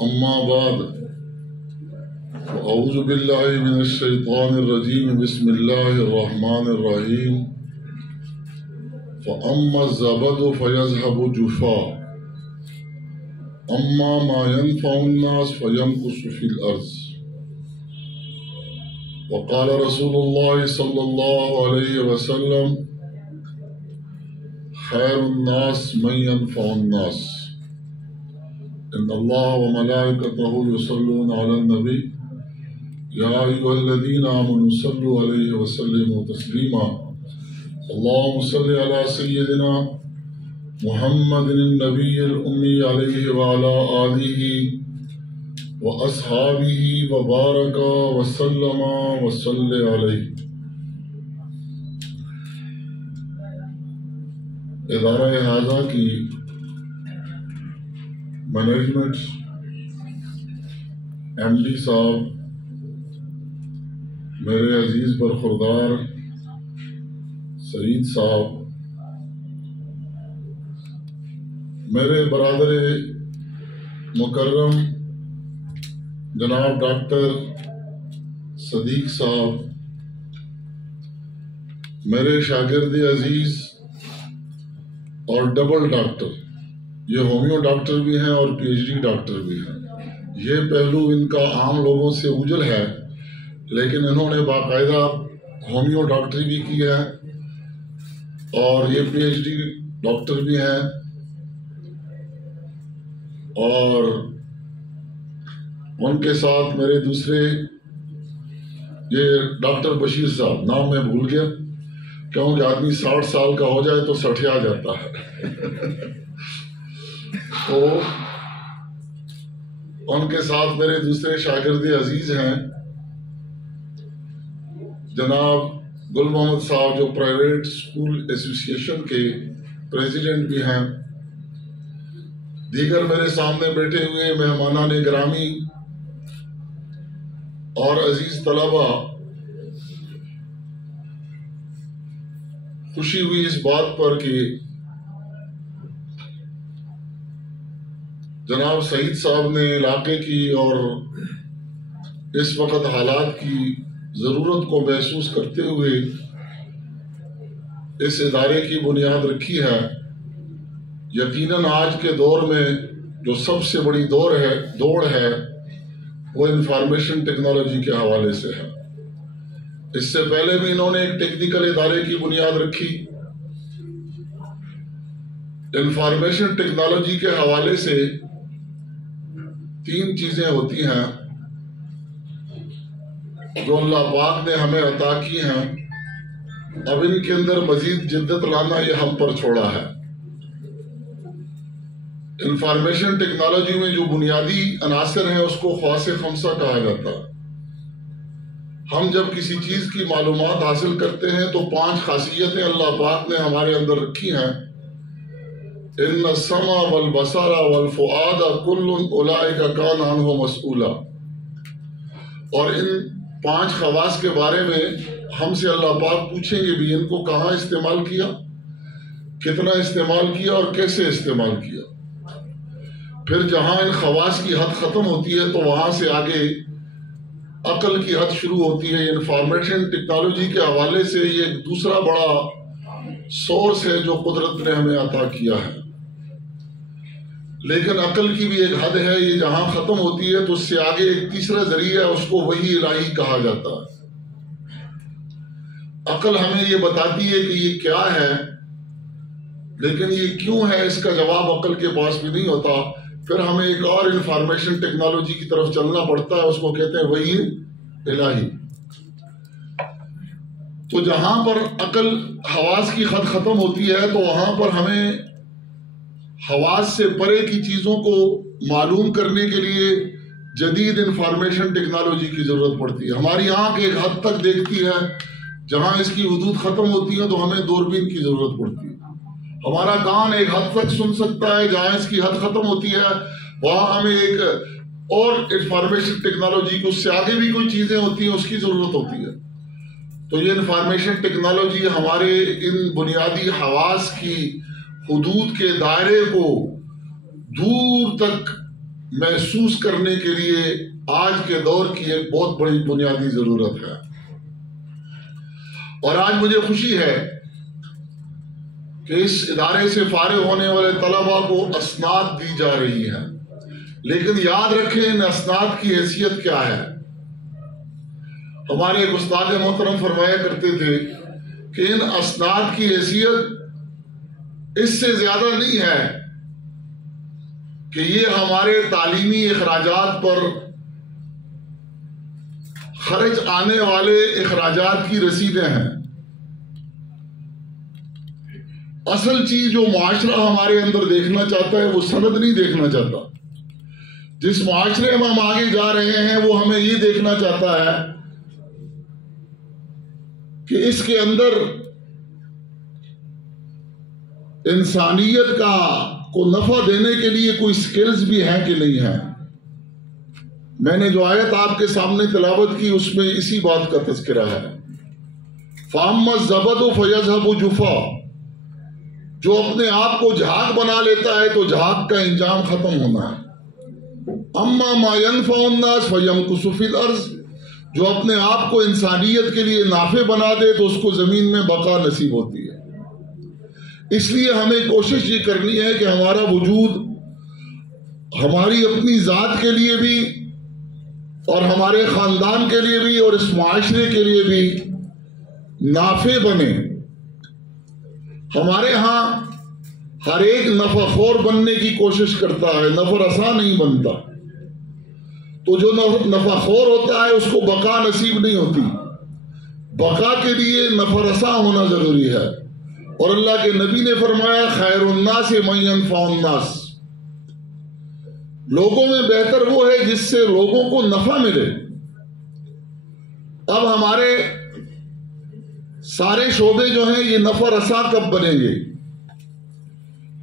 أما بعد أعوذ بالله من الشيطان الرجيم بسم الله الرحمن الرحيم فأما الزبد فيذهب جفاء أما ما ينفع الناس فيمكث في الأرض وقال رسول الله صلى الله عليه وسلم خير الناس من ينفع الناس إن الله وملائكته يصلون على النبي يا أيها الذين آمنوا صلوا عليه وسلموا تسليما اللهم صل على سيدنا محمد النبي الأمي عليه وعلى آله وأصحابه وبارك وسلم وصل عليه۔ ادارہ حاضہ کی مینجمنٹ ایم ڈی صاحب، میرے عزیز برخوردار سعید صاحب، میرے برادر مکرم جناب ڈاکٹر صدیق صاحب، میرے شاگرد عزیز اور ڈبل ڈاکٹر، یہ ہومیو ڈاکٹر بھی ہیں اور پی ایچ ڈی ڈاکٹر بھی ہیں۔ یہ پہلو ان کا عام لوگوں سے اوجھل ہے، لیکن انہوں نے باقاعدہ ہومیو ڈاکٹری بھی کی ہے اور یہ پی ایچ ڈی ڈاکٹر بھی ہیں۔ اور ان کے ساتھ میرے دوسرے یہ ڈاکٹر بشیر صاحب، نام میں بھول گیا کیونکہ آدمی 60 سال کا ہو جائے تو سٹھیا جاتا ہے تو ان کے ساتھ میرے دوسرے شاگرد عزیز ہیں جناب گل محمد صاحب، جو پرائیویٹ اسکول ایسوسی ایشن کے پریزیڈنٹ بھی ہیں۔ دیگر میرے سامنے بیٹھے ہوئے مہمانان گرامی اور عزیز طلبہ، خوشی ہوئی اس بات پر کہ جناب سعید صاحب نے علاقے کی اور اس وقت حالات کی ضرورت کو محسوس کرتے ہوئے اس ادارے کی بنیاد رکھی ہے۔ یقیناً آج کے دور میں جو سب سے بڑی دوڑ ہے وہ انفارمیشن ٹیکنالوجی کے حوالے سے ہے۔ اس سے پہلے بھی انہوں نے ایک ٹیکنیکل ادارے کی بنیاد رکھی۔ انفارمیشن ٹیکنالوجی کے حوالے سے 3 چیزیں ہوتی ہیں جو اللہ پاک نے ہمیں عطا کی ہیں، اب ان کے اندر مزید جدت لانا یہ ہم پر چھوڑا ہے۔ انفارمیشن ٹیکنالوجی میں جو بنیادی عناصر ہیں اس کو خواص خمسہ کہا جاتا ہے۔ ہم جب کسی چیز کی معلومات حاصل کرتے ہیں تو 5 خاصیتیں اللہ پاک نے ہمارے اندر رکھی ہیں۔ ان السمع والبصر والفؤاد کل اولئک کان عنہ مسئولا، اور ان 5 خواص کے بارے میں ہم سے اللہ پاک پوچھیں گے بھی، ان کو کہاں استعمال کیا، کتنا استعمال کیا اور کیسے استعمال کیا۔ پھر جہاں ان خواص کی حد ختم ہوتی ہے تو وہاں سے آگے عقل کی حد شروع ہوتی ہے۔ انفارمیشن ٹیکنالوجی کے حوالے سے یہ ایک دوسرا بڑا سورس ہے جو قدرت نے ہمیں عطا کیا ہے، لیکن عقل کی بھی ایک حد ہے۔ یہ جہاں ختم ہوتی ہے تو اس سے آگے ایک تیسرا ذریعہ ہے، اس کو وحی الہی کہا جاتا ہے۔ عقل ہمیں یہ بتاتی ہے کہ یہ کیا ہے، لیکن یہ کیوں ہے اس کا جواب عقل کے پاس بھی نہیں ہوتا۔ پھر ہمیں ایک اور انفارمیشن ٹیکنالوجی کی طرف چلنا پڑتا ہے، اس کو کہتے ہیں وحی الہی۔ تو جہاں پر عقل حواس کی حد ختم ہوتی ہے تو وہاں پر ہمیں حواس سے پرے کی چیزوں کو معلوم کرنے کے لیے جدید انفارمیشن ٹیکنالوجی کی ضرورت پڑتی ہے۔ ہماری آنکھ ایک حد تک دیکھتی ہے، جہاں اس کی حدود ختم ہوتی ہیں تو ہمیں دوربین کی ضرورت پڑتی ہے۔ ہمارا کان ایک حد تک سن سکتا ہے، جہاں اس کی حد ختم ہوتی ہے وہاں ہمیں ایک اور انفارمیشن ٹیکنالوجی کو، اس سے آگے بھی کوئی چیزیں ہوتی ہیں، اس کی ضرورت ہوتی ہے۔ تو یہ انفارمیشن ٹیکنالوجی ہمارے ان بنیادی حواس کی حدود کے دائرے کو دور تک محسوس کرنے کے لیے آج کے دور کی ایک بہت بڑی بنیادی ضرورت ہے. اور آج مجھے خوشی ہے کہ اس ادارے سے فارغ ہونے والے طلباء کو اسناد دی جا رہی ہے، لیکن یاد رکھیں ان اسناد کی حیثیت کیا ہے. ہمارے ایک استاد محترم فرمایا کرتے تھے کہ ان اسناد کی حیثیت اس سے زیادہ نہیں ہے کہ یہ ہمارے تعلیمی اخراجات پر خرچ آنے والے اخراجات کی رسیدیں ہیں. اصل چیز جو معاشرہ ہمارے اندر دیکھنا چاہتا ہے وہ سند نہیں دیکھنا چاہتا. جس معاشرے میں ہم آگے جا رہے ہیں وہ ہمیں یہ دیکھنا چاہتا ہے کہ اس کے اندر انسانیت کو نفع دینے کے لیے کوئی سکلز بھی ہیں کہ نہیں ہیں. میں نے جو آیت آپ کے سامنے تلاوت کی اس میں اسی بات کا تذکرہ ہے. فَأَمَّا الزَّبَدُ فَيَذْهَبُ جُفَاءً، جو اپنے آپ کو جھاگ بنا لیتا ہے تو جھاگ کا انجام ختم ہونا ہے. اما ما ينفع الناس فيمكث في الارض، جو اپنے آپ کو انسانیت کے لیے نافع بنا دے تو اس کو زمین میں بقا نصیب ہوتی ہے. اس لیے ہمیں کوشش یہ کرنی ہے کہ ہمارا وجود ہماری اپنی ذات کے لیے بھی اور ہمارے خاندان کے لیے بھی اور اس معاشرے کے لیے بھی نافع بنے. ہمارے ہاں ہر ایک نفع خور بننے کی کوشش کرتا ہے، نفع رساں نہیں بنتا. تو جو نفع خور ہوتا ہے اس کو بقا نصیب نہیں ہوتی. بقا کے لیے نفع رساں ہونا ضروری ہے. اور اللہ کے نبی نے فرمایا خیر الناس من ينفع الناس، لوگوں میں بہتر وہ ہے جس سے لوگوں کو نفع ملے. اب ہمارے سارے شعبے جو ہیں یہ نفع رساں کب بنیں گے؟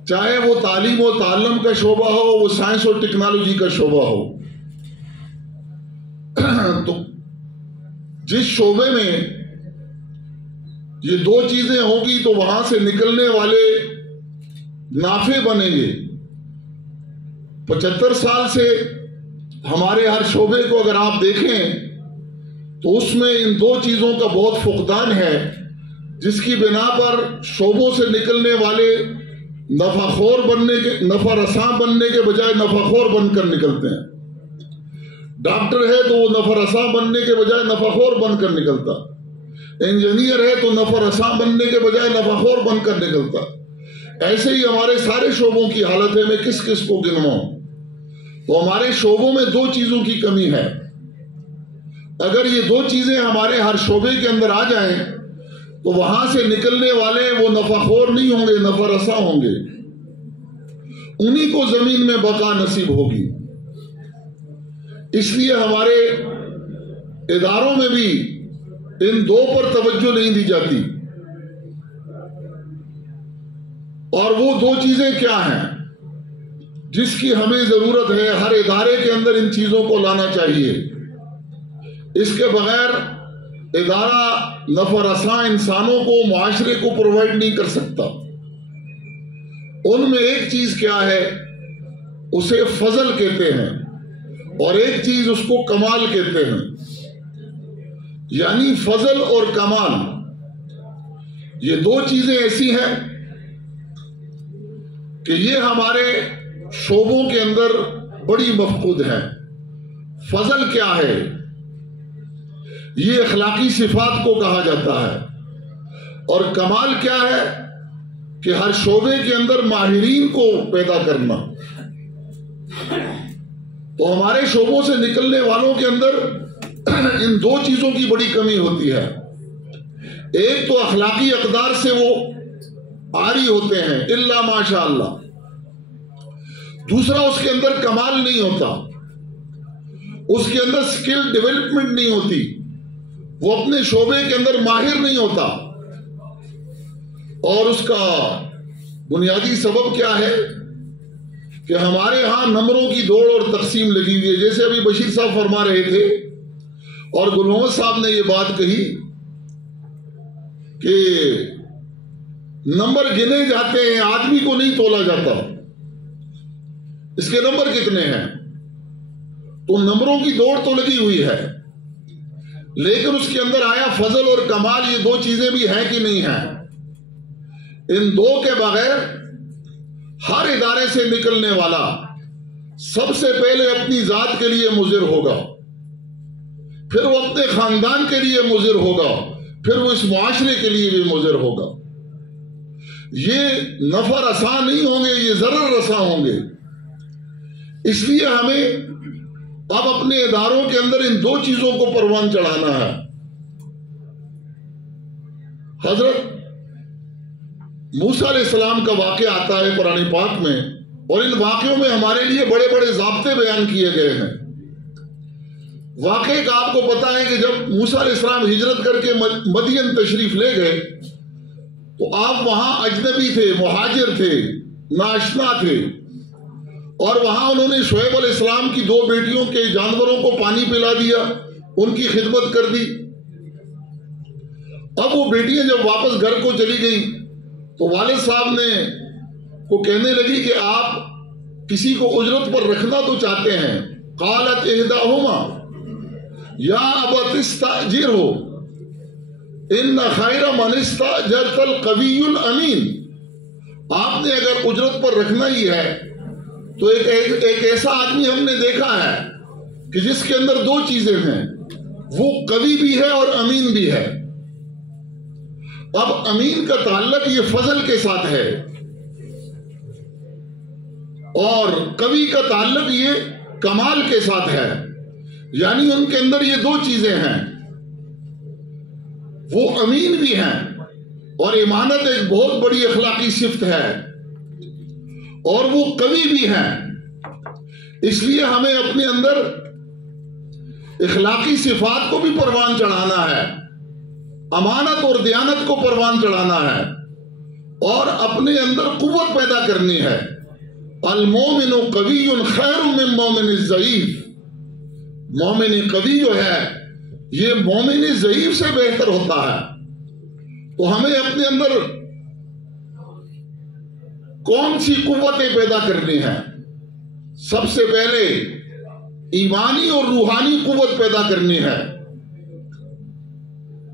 چاہے وہ تعلیم و تعلم کا شعبہ ہو، وہ سائنس اور ٹیکنالوجی کا شعبہ ہو. تو جس شعبے میں یہ دو چیزیں ہوگی تو وہاں سے نکلنے والے نافع بنیں گے. 75 سال سے ہمارے ہر شعبے کو اگر آپ دیکھیں تو اس میں ان دو چیزوں کا بہت فقدان ہے، جس کی بنا پر شعبوں سے نکلنے والے نفع خور نفع رساں بننے کے بجائے نفع خور بن کر نکلتے ہیں. ڈاکٹر ہے تو وہ نفع رساں بننے کے بجائے نفع خور بن کر نکلتا. انجینئر ہے تو نفع رساں بننے کے بجائے نفع خور بن کر نکلتا. ایسے ہی ہمارے سارے شعبوں کی حالت ہے. میں کس کس کو گنواؤں؟ تو ہمارے شعبوں میں دو چیزوں کی کمی ہے. اگر یہ دو چیزیں ہمارے ہر شعبے کے اندر آ جائیں تو وہاں سے نکلنے والے وہ نفع خور نہیں ہوں گے، نفع رساں ہوں گے. انہی کو زمین میں بقا نصیب ہوگی. اس لیے ہمارے اداروں میں بھی ان دو پر توجہ نہیں دی جاتی. اور وہ دو چیزیں کیا ہیں جس کی ہمیں ضرورت ہے؟ ہر ادارے کے اندر ان چیزوں کو لانا چاہیے. اس کے بغیر ادارہ نفع رساں انسانوں کو، معاشرے کو پرووائڈ نہیں کر سکتا. ان میں ایک چیز کیا ہے؟ اسے فضل کہتے ہیں، اور ایک چیز اس کو کمال کہتے ہیں. یعنی فضل اور کمال یہ دو چیزیں ایسی ہیں کہ یہ ہمارے شعبوں کے اندر بڑی مفقود ہیں. فضل کیا ہے؟ یہ اخلاقی صفات کو کہا جاتا ہے. اور کمال کیا ہے؟ کہ ہر شعبے کے اندر ماہرین کو پیدا کرنا. تو ہمارے شعبوں سے نکلنے والوں کے اندر ان دو چیزوں کی بڑی کمی ہوتی ہے. ایک تو اخلاقی اقدار سے وہ عاری ہوتے ہیں الا ماشاء اللہ. دوسرا اس کے اندر کمال نہیں ہوتا، اس کے اندر سکل ڈیولپمنٹ نہیں ہوتی، وہ اپنے شعبے کے اندر ماہر نہیں ہوتا. اور اس کا بنیادی سبب کیا ہے؟ کہ ہمارے ہاں نمبروں کی دوڑ اور تقسیم لگی ہوئی ہے. جیسے ابھی بشیر صاحب فرما رہے تھے اور گل محمد صاحب نے یہ بات کہی کہ نمبر گنے جاتے ہیں، آدمی کو نہیں تولا جاتا. اس کے نمبر کتنے ہیں؟ تو نمبروں کی دوڑ تو لگی ہوئی ہے، لیکن اس کے اندر آیا فضل اور کمال، یہ دو چیزیں بھی ہیں کہ نہیں ہیں؟ ان دو کے بغیر ہر ادارے سے نکلنے والا سب سے پہلے اپنی ذات کے لیے مضر ہوگا، پھر وہ اپنے خاندان کے لیے مضر ہوگا، پھر وہ اس معاشرے کے لیے بھی مضر ہوگا۔ یہ نفع رساں نہیں ہوں گے، یہ ضرر رساں ہوں گے۔ اس لیے ہمیں اب اپنے اداروں کے اندر ان دو چیزوں کو پروان چڑھانا ہے۔ حضرت موسیٰ علیہ السلام کا واقعہ آتا ہے قرآن پاک میں، اور ان واقعوں میں ہمارے لیے بڑے بڑے ضابطے بیان کیے گئے ہیں۔ واقعے کا آپ کو پتا ہے کہ جب موسیٰ علیہ السلام ہجرت کر کے مدین تشریف لے گئے تو آپ وہاں اجنبی تھے، مہاجر تھے، ناشنا تھے، اور وہاں انہوں نے شعیب علیہ السلام کی 2 بیٹیوں کے جانوروں کو پانی پلا دیا، ان کی خدمت کر دی۔ اب وہ بیٹیاں جب واپس گھر کو چلی گئی تو والد صاحب نے کو کہنے لگی کہ آپ کسی کو اجرت پر رکھنا تو چاہتے ہیں۔ قالت احداہما یا ابت استاجرہ ان خیر من استاجرت القوی الامین۔ آپ نے اگر اجرت پر رکھنا ہی ہے تو ایک ایسا آدمی ہم نے دیکھا ہے کہ جس کے اندر 2 چیزیں ہیں، وہ قوی بھی ہے اور امین بھی ہے۔ اب امین کا تعلق یہ فضل کے ساتھ ہے، اور قوی کا تعلق یہ کمال کے ساتھ ہے، یعنی ان کے اندر یہ 2 چیزیں ہیں، وہ امین بھی ہیں، اور امانت ایک بہت بڑی اخلاقی صفت ہے، اور وہ قوی بھی ہیں۔ اس لیے ہمیں اپنے اندر اخلاقی صفات کو بھی پروان چڑھانا ہے، امانت اور دیانت کو پروان چڑھانا ہے، اور اپنے اندر قوت پیدا کرنی ہے۔ المومن قوی خیر من مومن ضعیف۔ مومن قوی جو ہے یہ مومن ضعیف سے بہتر ہوتا ہے۔ تو ہمیں اپنے اندر کون سی قوتیں پیدا کرنی ہیں؟ سب سے پہلے ایمانی اور روحانی قوت پیدا کرنی ہے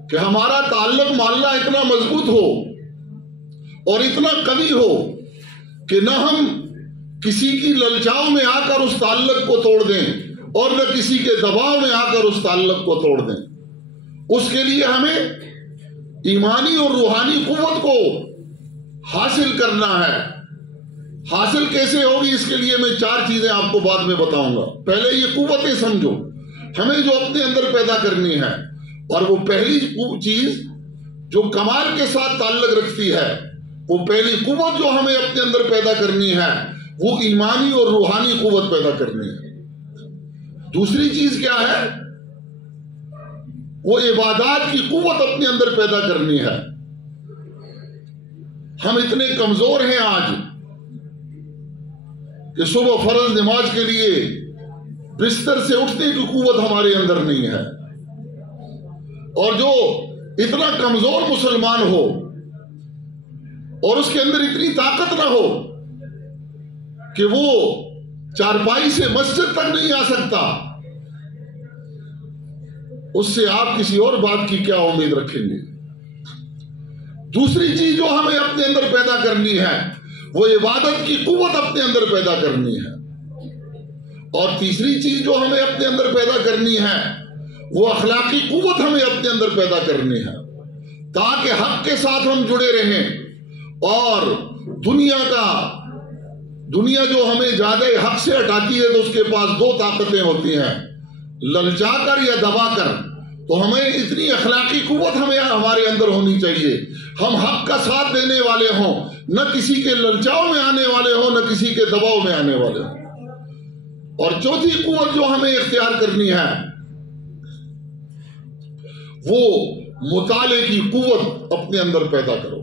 کہ ہمارا تعلق معلّہ اتنا مضبوط ہو اور اتنا قوی ہو کہ نہ ہم کسی کی للچاؤ میں آ کر اس تعلق کو توڑ دیں اور نہ کسی کے دباؤ میں آ کر اس تعلق کو توڑ دیں۔ اس کے لیے ہمیں ایمانی اور روحانی قوت کو حاصل کرنا ہے۔ حاصل کیسے ہوگی اس کے لیے میں 4 چیزیں آپ کو بعد میں بتاؤں گا۔ پہلے یہ قوتیں سمجھو ہمیں جو اپنے اندر پیدا کرنی ہے، اور وہ پہلی چیز جو کمال کے ساتھ تعلق رکھتی ہے، وہ پہلی قوت جو ہمیں اپنے اندر پیدا کرنی ہے وہ ایمانی اور روحانی قوت پیدا کرنی ہے۔ دوسری چیز کیا ہے؟ وہ عبادات کی قوت اپنے اندر پیدا کرنی ہے۔ ہم اتنے کمزور ہیں آج کہ صبح فرض نماز کے لیے بستر سے اٹھنے کی قوت ہمارے اندر نہیں ہے، اور جو اتنا کمزور مسلمان ہو اور اس کے اندر اتنی طاقت نہ ہو کہ وہ چارپائی سے مسجد تک نہیں آ سکتا، اس سے آپ کسی اور بات کی کیا امید رکھیں گے؟ دوسری چیز جو ہمیں اپنے اندر پیدا کرنی ہے وہ عبادت کی قوت اپنے اندر پیدا کرنی ہے، اور تیسری چیز جو ہمیں اپنے اندر پیدا کرنی ہے وہ اخلاقی قوت ہمیں اپنے اندر پیدا کرنی ہے، تاکہ حق کے ساتھ ہم جڑے رہیں، اور دنیا جو ہمیں زیادہ حق سے ہٹاتی ہے تو اس کے پاس 2 طاقتیں ہوتی ہیں، للچا کر یا دبا کر۔ تو ہمیں اتنی اخلاقی قوت ہمارے اندر ہونی چاہیے، ہم حق کا ساتھ دینے والے ہوں، نہ کسی کے للچاؤ میں آنے والے ہوں، نہ کسی کے دباؤ میں آنے والے ہوں۔ اور چوتھی قوت جو ہمیں اختیار کرنی ہے وہ مطالعے کی قوت اپنے اندر پیدا کرو۔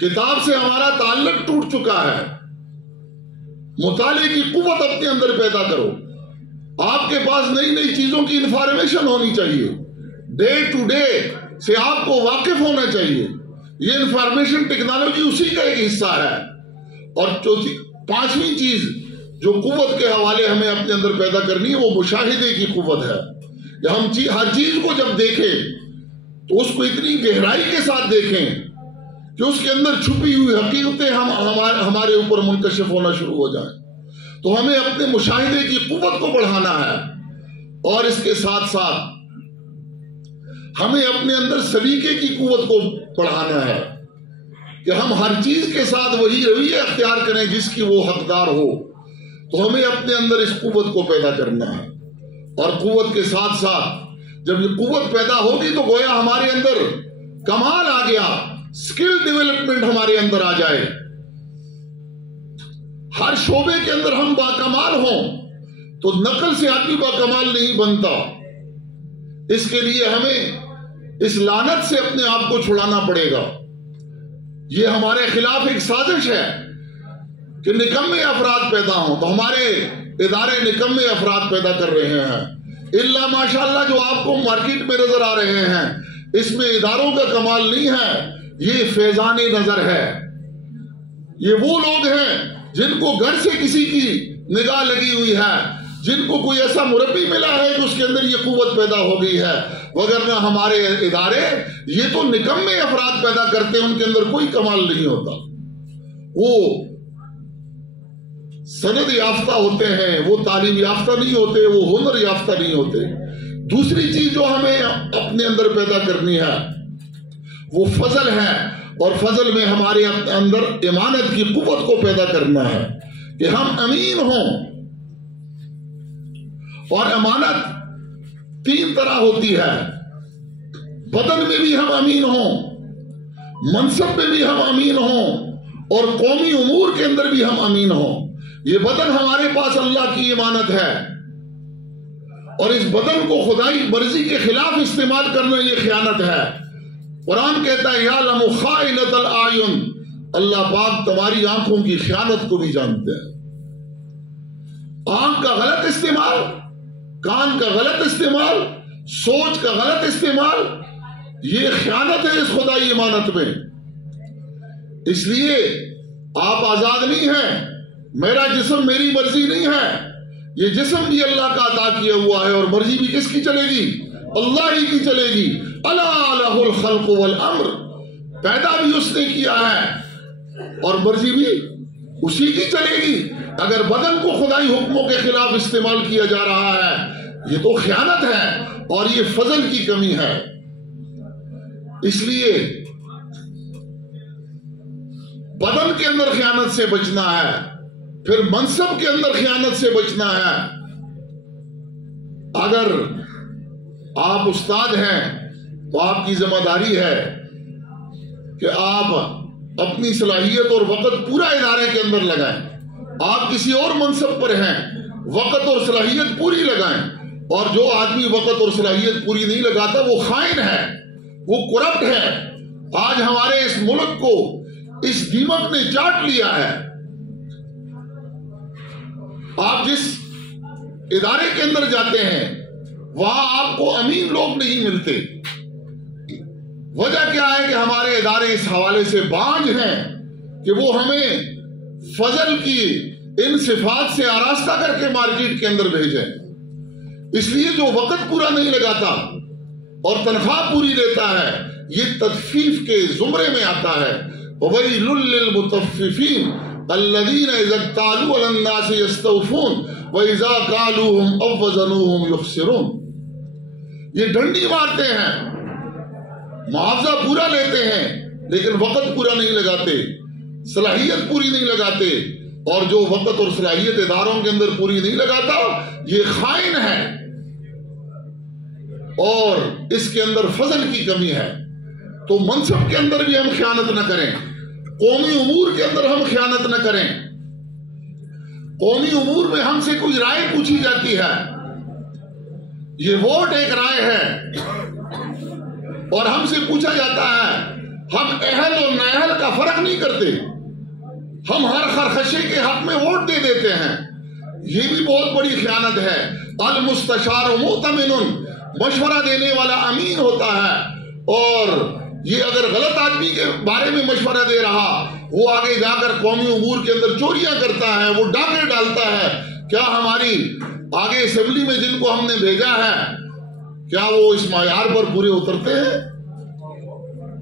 کتاب سے ہمارا تعلق ٹوٹ چکا ہے، مطالعے کی قوت اپنے اندر پیدا کرو۔ آپ کے پاس نئی نئی چیزوں کی انفارمیشن ہونی چاہیے، ڈے ٹو ڈے سے آپ کو واقف ہونا چاہیے۔ یہ انفارمیشن ٹیکنالوجی اسی کا ایک حصہ ہے۔ اور 5ویں چیز جو قوت کے حوالے ہمیں اپنے اندر پیدا کرنی ہے وہ مشاہدے کی قوت ہے. کہ ہم ہر چیز کو جب دیکھیں تو اس کو اتنی گہرائی کے ساتھ دیکھیں کہ اس کے اندر چھپی ہوئی حقیقتیں ہمارے اوپر منکشف ہونا شروع ہو جائیں. تو ہمیں اپنے مشاہدے کی قوت کو بڑھانا ہے، اور اس کے ساتھ ساتھ ہمیں اپنے اندر سلیقے کی قوت کو بڑھانا ہے کہ ہم ہر چیز کے ساتھ وہی رویہ اختیار کریں جس کی وہ حقدار ہو. تو ہمیں اپنے اندر اس قوت کو پیدا کرنا ہے، اور قوت کے ساتھ ساتھ جب یہ قوت پیدا ہوگی تو گویا ہمارے اندر کمال آ گیا، سکل ڈیولپمنٹ ہمارے اندر آ جائے، ہر شعبے کے اندر ہم باکمال ہوں. تو نقل سے آدمی باکمال نہیں بنتا. اس کے لیے ہمیں اس لعنت سے اپنے آپ کو چھڑانا پڑے گا. یہ ہمارے خلاف ایک سازش ہے کہ نکمے افراد پیدا ہوں. تو ہمارے ادارے نکمے افراد پیدا کر رہے ہیں. الا ماشاءاللہ جو آپ کو مارکیٹ میں نظر آ رہے ہیں اس میں اداروں کا کمال نہیں ہے، یہ فیضان نظر ہے. یہ وہ لوگ ہیں جن کو گھر سے کسی کی نگاہ لگی ہوئی ہے، جن کو کوئی ایسا مربی ملا ہے کہ اس کے اندر یہ قوت پیدا ہو گئی ہے. وگرنہ ہمارے ادارے یہ تو نکمے افراد پیدا کرتے ہیں، ان کے اندر کوئی کمال نہیں ہوتا. وہ سند یافتہ ہوتے ہیں، وہ تعلیم یافتہ نہیں ہوتے، وہ ہنر یافتہ نہیں ہوتے. دوسری چیز جو ہمیں اپنے اندر پیدا کرنی ہے وہ فضل ہے، اور فضل میں ہمارے اندر امانت کی قوت کو پیدا کرنا ہے کہ ہم امین ہوں. اور امانت تین طرح ہوتی ہے، بدن میں بھی ہم امین ہوں، منصب میں بھی ہم امین ہوں، اور قومی امور کے اندر بھی ہم امین ہوں. یہ بدن ہمارے پاس اللہ کی امانت ہے، اور اس بدن کو خدائی مرضی کے خلاف استعمال کرنا یہ خیانت ہے. قرآن کہتا ہے یعلم خائنۃ الاعین، اللہ پاک تمہاری آنکھوں کی خیانت کو بھی جانتے ہیں. آنکھ کا غلط استعمال، کان کا غلط استعمال، سوچ کا غلط استعمال، یہ خیانت ہے اس خدائی امانت میں. اس لیے آپ آزاد نہیں ہیں. میرا جسم میری مرضی نہیں ہے، یہ جسم بھی اللہ کا عطا کیا ہوا ہے، اور مرضی بھی کس کی چلے گی؟ اللہ ہی کی چلے گی. الا لہ الخلق والامر، پیدا بھی اس نے کیا ہے اور مرضی بھی اسی کی چلے گی. اگر بدن کو خدائی حکموں کے خلاف استعمال کیا جا رہا ہے یہ تو خیانت ہے، اور یہ فضل کی کمی ہے. اس لیے بدن کے اندر خیانت سے بچنا ہے، پھر منصب کے اندر خیانت سے بچنا ہے. اگر آپ استاد ہیں تو آپ کی ذمہ داری ہے کہ آپ اپنی صلاحیت اور وقت پورا ادارے کے اندر لگائیں. آپ کسی اور منصب پر ہیں، وقت اور صلاحیت پوری لگائیں. اور جو آدمی وقت اور صلاحیت پوری نہیں لگاتا وہ خائن ہے، وہ کرپٹ ہے. آج ہمارے اس ملک کو اس دیمک نے چاٹ لیا ہے. آپ جس ادارے کے اندر جاتے ہیں وہاں آپ کو امین لوگ نہیں ملتے. وجہ کیا ہے کہ ہمارے ادارے اس حوالے سے بانج ہیں کہ وہ ہمیں فضل کی ان صفات سے آراستہ کر کے مارکیٹ کے اندر بھیجیں. اس لیے جو وقت پورا نہیں لگاتا اور تنخواہ پوری لیتا ہے یہ تطفیف کے زمرے میں آتا ہے. وَوَيْلٌ لِّلْمُطَفِّفِينَ الَّذِينَ إِذَا اكْتَالُوا عَلَى النَّاسِ يَسْتَوْفُونَ وَإِذَا كَالُوهُمْ أَوْ وَزَنُوهُمْ يُخْسِرُونَ. یہ ڈنڈی مارتے ہیں، معاوضہ پورا لیتے ہیں، لیکن وقت پورا نہیں لگاتے، صلاحیت پوری نہیں لگاتے. اور جو وقت اور صلاحیت اداروں کے اندر پوری نہیں لگاتا یہ خائن ہے، اور اس کے اندر فضل کی کمی ہے. تو منصب کے اندر بھی ہم خیانت نہ کریں، قومی امور کے اندر ہم خیانت نہ کریں. قومی امور میں ہم سے کوئی رائے پوچھی جاتی ہے، یہ ووٹ ایک رائے ہے، اور ہم سے پوچھا جاتا ہے. ہم اہل اور نااہل کا فرق نہیں کرتے، ہم ہر خرخشے کے حق میں ووٹ دے دیتے ہیں. یہ بھی بہت بڑی خیانت ہے. المستشار مؤتمن، مشورہ دینے والا امین ہوتا ہے، اور یہ اگر غلط آدمی کے بارے میں مشورہ دے رہا وہ آگے جا کر قومی امور کے اندر چوریاں کرتا ہے، وہ ڈاکے ڈالتا ہے، کیا ہماری آگے اسمبلی میں جن کو ہم نے بھیجا ہے کیا وہ اس معیار پر پورے اترتے ہیں؟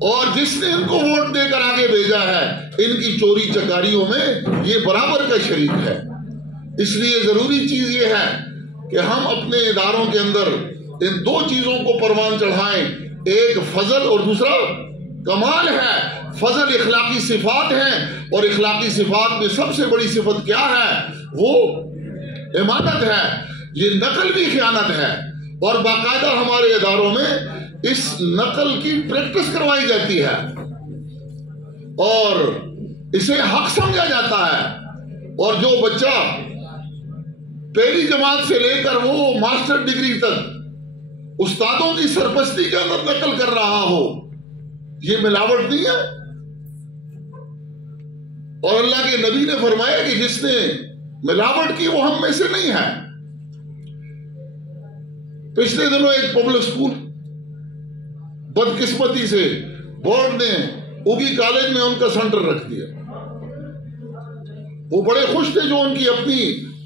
اور جس نے ان کو ووٹ دے کر آگے بھیجا ہے ان کی چوری چکاریوں میں یہ برابر کا شریک ہے۔ اس لیے ضروری چیز یہ ہے کہ ہم اپنے اداروں کے اندر ان دو چیزوں کو پروان چڑھائیں، ایک فضل اور دوسرا کمال ہے۔ فضل اخلاقی صفات ہیں، اور اخلاقی صفات میں سب سے بڑی صفت کیا ہے؟ وہ امانت ہے۔ یہ نقل بھی خیانت ہے، اور باقاعدہ ہمارے اداروں میں اس نقل کی پریکٹس کروائی جاتی ہے اور اسے حق سمجھا جاتا ہے۔ اور جو بچہ پہلی جماعت سے لے کر وہ ماسٹر ڈگری تک استادوں کی سرپرستی کے اندر نقل کر رہا ہو، یہ ملاوٹ نہیں ہے؟ اور اللہ کے نبی نے فرمایا کہ جس نے ملاوٹ کی وہ ہم میں سے نہیں ہے۔ پچھلے دنوں ایک پبلک اسکول بدقسمتی سے بورڈ نے اوگی کالج میں ان کا سینٹر رکھ دیا۔ وہ بڑے خوش تھے، جو ان کی اپنی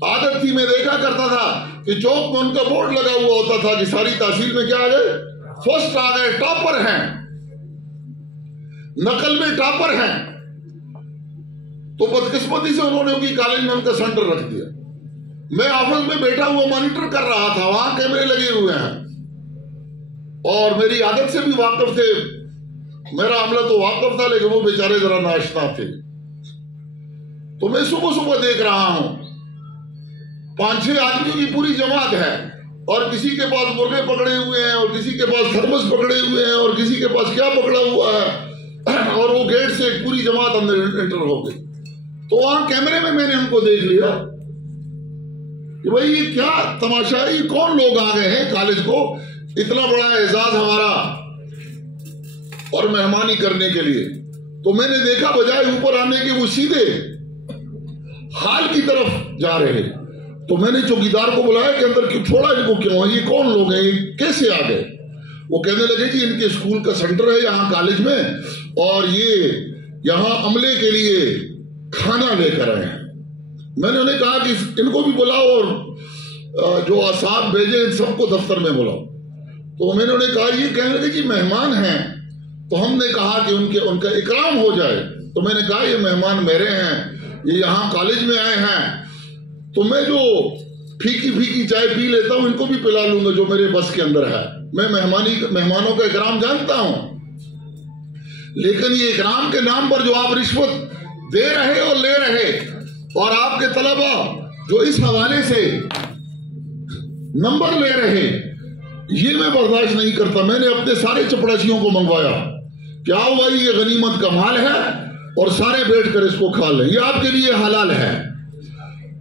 عادت تھی، میں دیکھا کرتا تھا کہ چوک میں ان کا بورڈ لگا ہوا ہوتا تھا کہ ساری تحصیل میں کیا آ گئے؟ فرسٹ آ گئے، ٹاپر ہیں، نقل میں ٹاپر ہیں۔ تو بدقسمتی سے انہوں نے اوگی کالج میں ان کا سینٹر رکھ دیا۔ میں آفس میں بیٹھا ہوا مانیٹر کر رہا تھا، وہاں کیمرے لگے ہوئے ہیں، اور میری عادت سے بھی واقف تھے، میرا عملہ تو واقف تھا، لیکن وہ بیچارے ذرا ناشنا تھے۔ تو میں صبح صبح دیکھ رہا ہوں 5-6 آدمیوں کی پوری جماعت ہے، اور کسی کے پاس مرغے پکڑے ہوئے ہیں، اور کسی کے پاس تھرمس پکڑے ہوئے ہیں، اور کسی کے پاس کیا پکڑا ہوا ہے، اور وہ گیٹ سے ایک پوری جماعت اندر انٹر ہو گئی۔ تو وہاں کیمرے میں نے ان کو دیکھ لیا کہ بھئی یہ کیا تماشا ہے، یہ کون لوگ آ گئے ہیں کالج کو اتنا بڑا اعزاز ہمارا اور مہمانی کرنے کے لیے۔ تو میں نے دیکھا بجائے اوپر آنے کے وہ سیدھے ہال کی طرف جا رہے۔ تو میں نے چوکیدار کو بلایا کہ اندر کیوں چھوڑا، ان کو کیوں ہے، یہ کون لوگ ہیں، یہ کیسے آ گئے؟ وہ کہنے لگے جی ان کے اسکول کا سینٹر ہے یہاں کالج میں، اور یہ یہاں عملے کے لیے کھانا لے کر آئے ہیں۔ میں نے انہیں کہا کہ ان کو بھی بلاؤ، اور جو اصحاب بھیجے ان سب کو دفتر میں بلاؤ۔ تو میں نے انہیں کہا، یہ کہنے لگے جی مہمان ہیں۔ تو ہم نے کہا کہ ان کا اکرام ہو جائے۔ تو میں نے کہا یہ مہمان میرے ہیں، یہ یہاں کالج میں آئے ہیں، تو میں جو پھیکی چائے پی لیتا ہوں ان کو بھی پلا لوں گا جو میرے بس کے اندر ہے۔ میں مہمانوں کا اکرام جانتا ہوں، لیکن یہ اکرام کے نام پر جو آپ رشوت دے رہے اور لے رہے، اور آپ کے طلبہ جو اس حوالے سے نمبر لے رہے، یہ میں برداشت نہیں کرتا۔ میں نے اپنے سارے چپڑاسیوں کو منگوایا، کیا ہوا، یہ غنیمت کا مال ہے اور سارے بیٹھ کر اس کو کھا لیں، یہ آپ کے لیے حلال ہے۔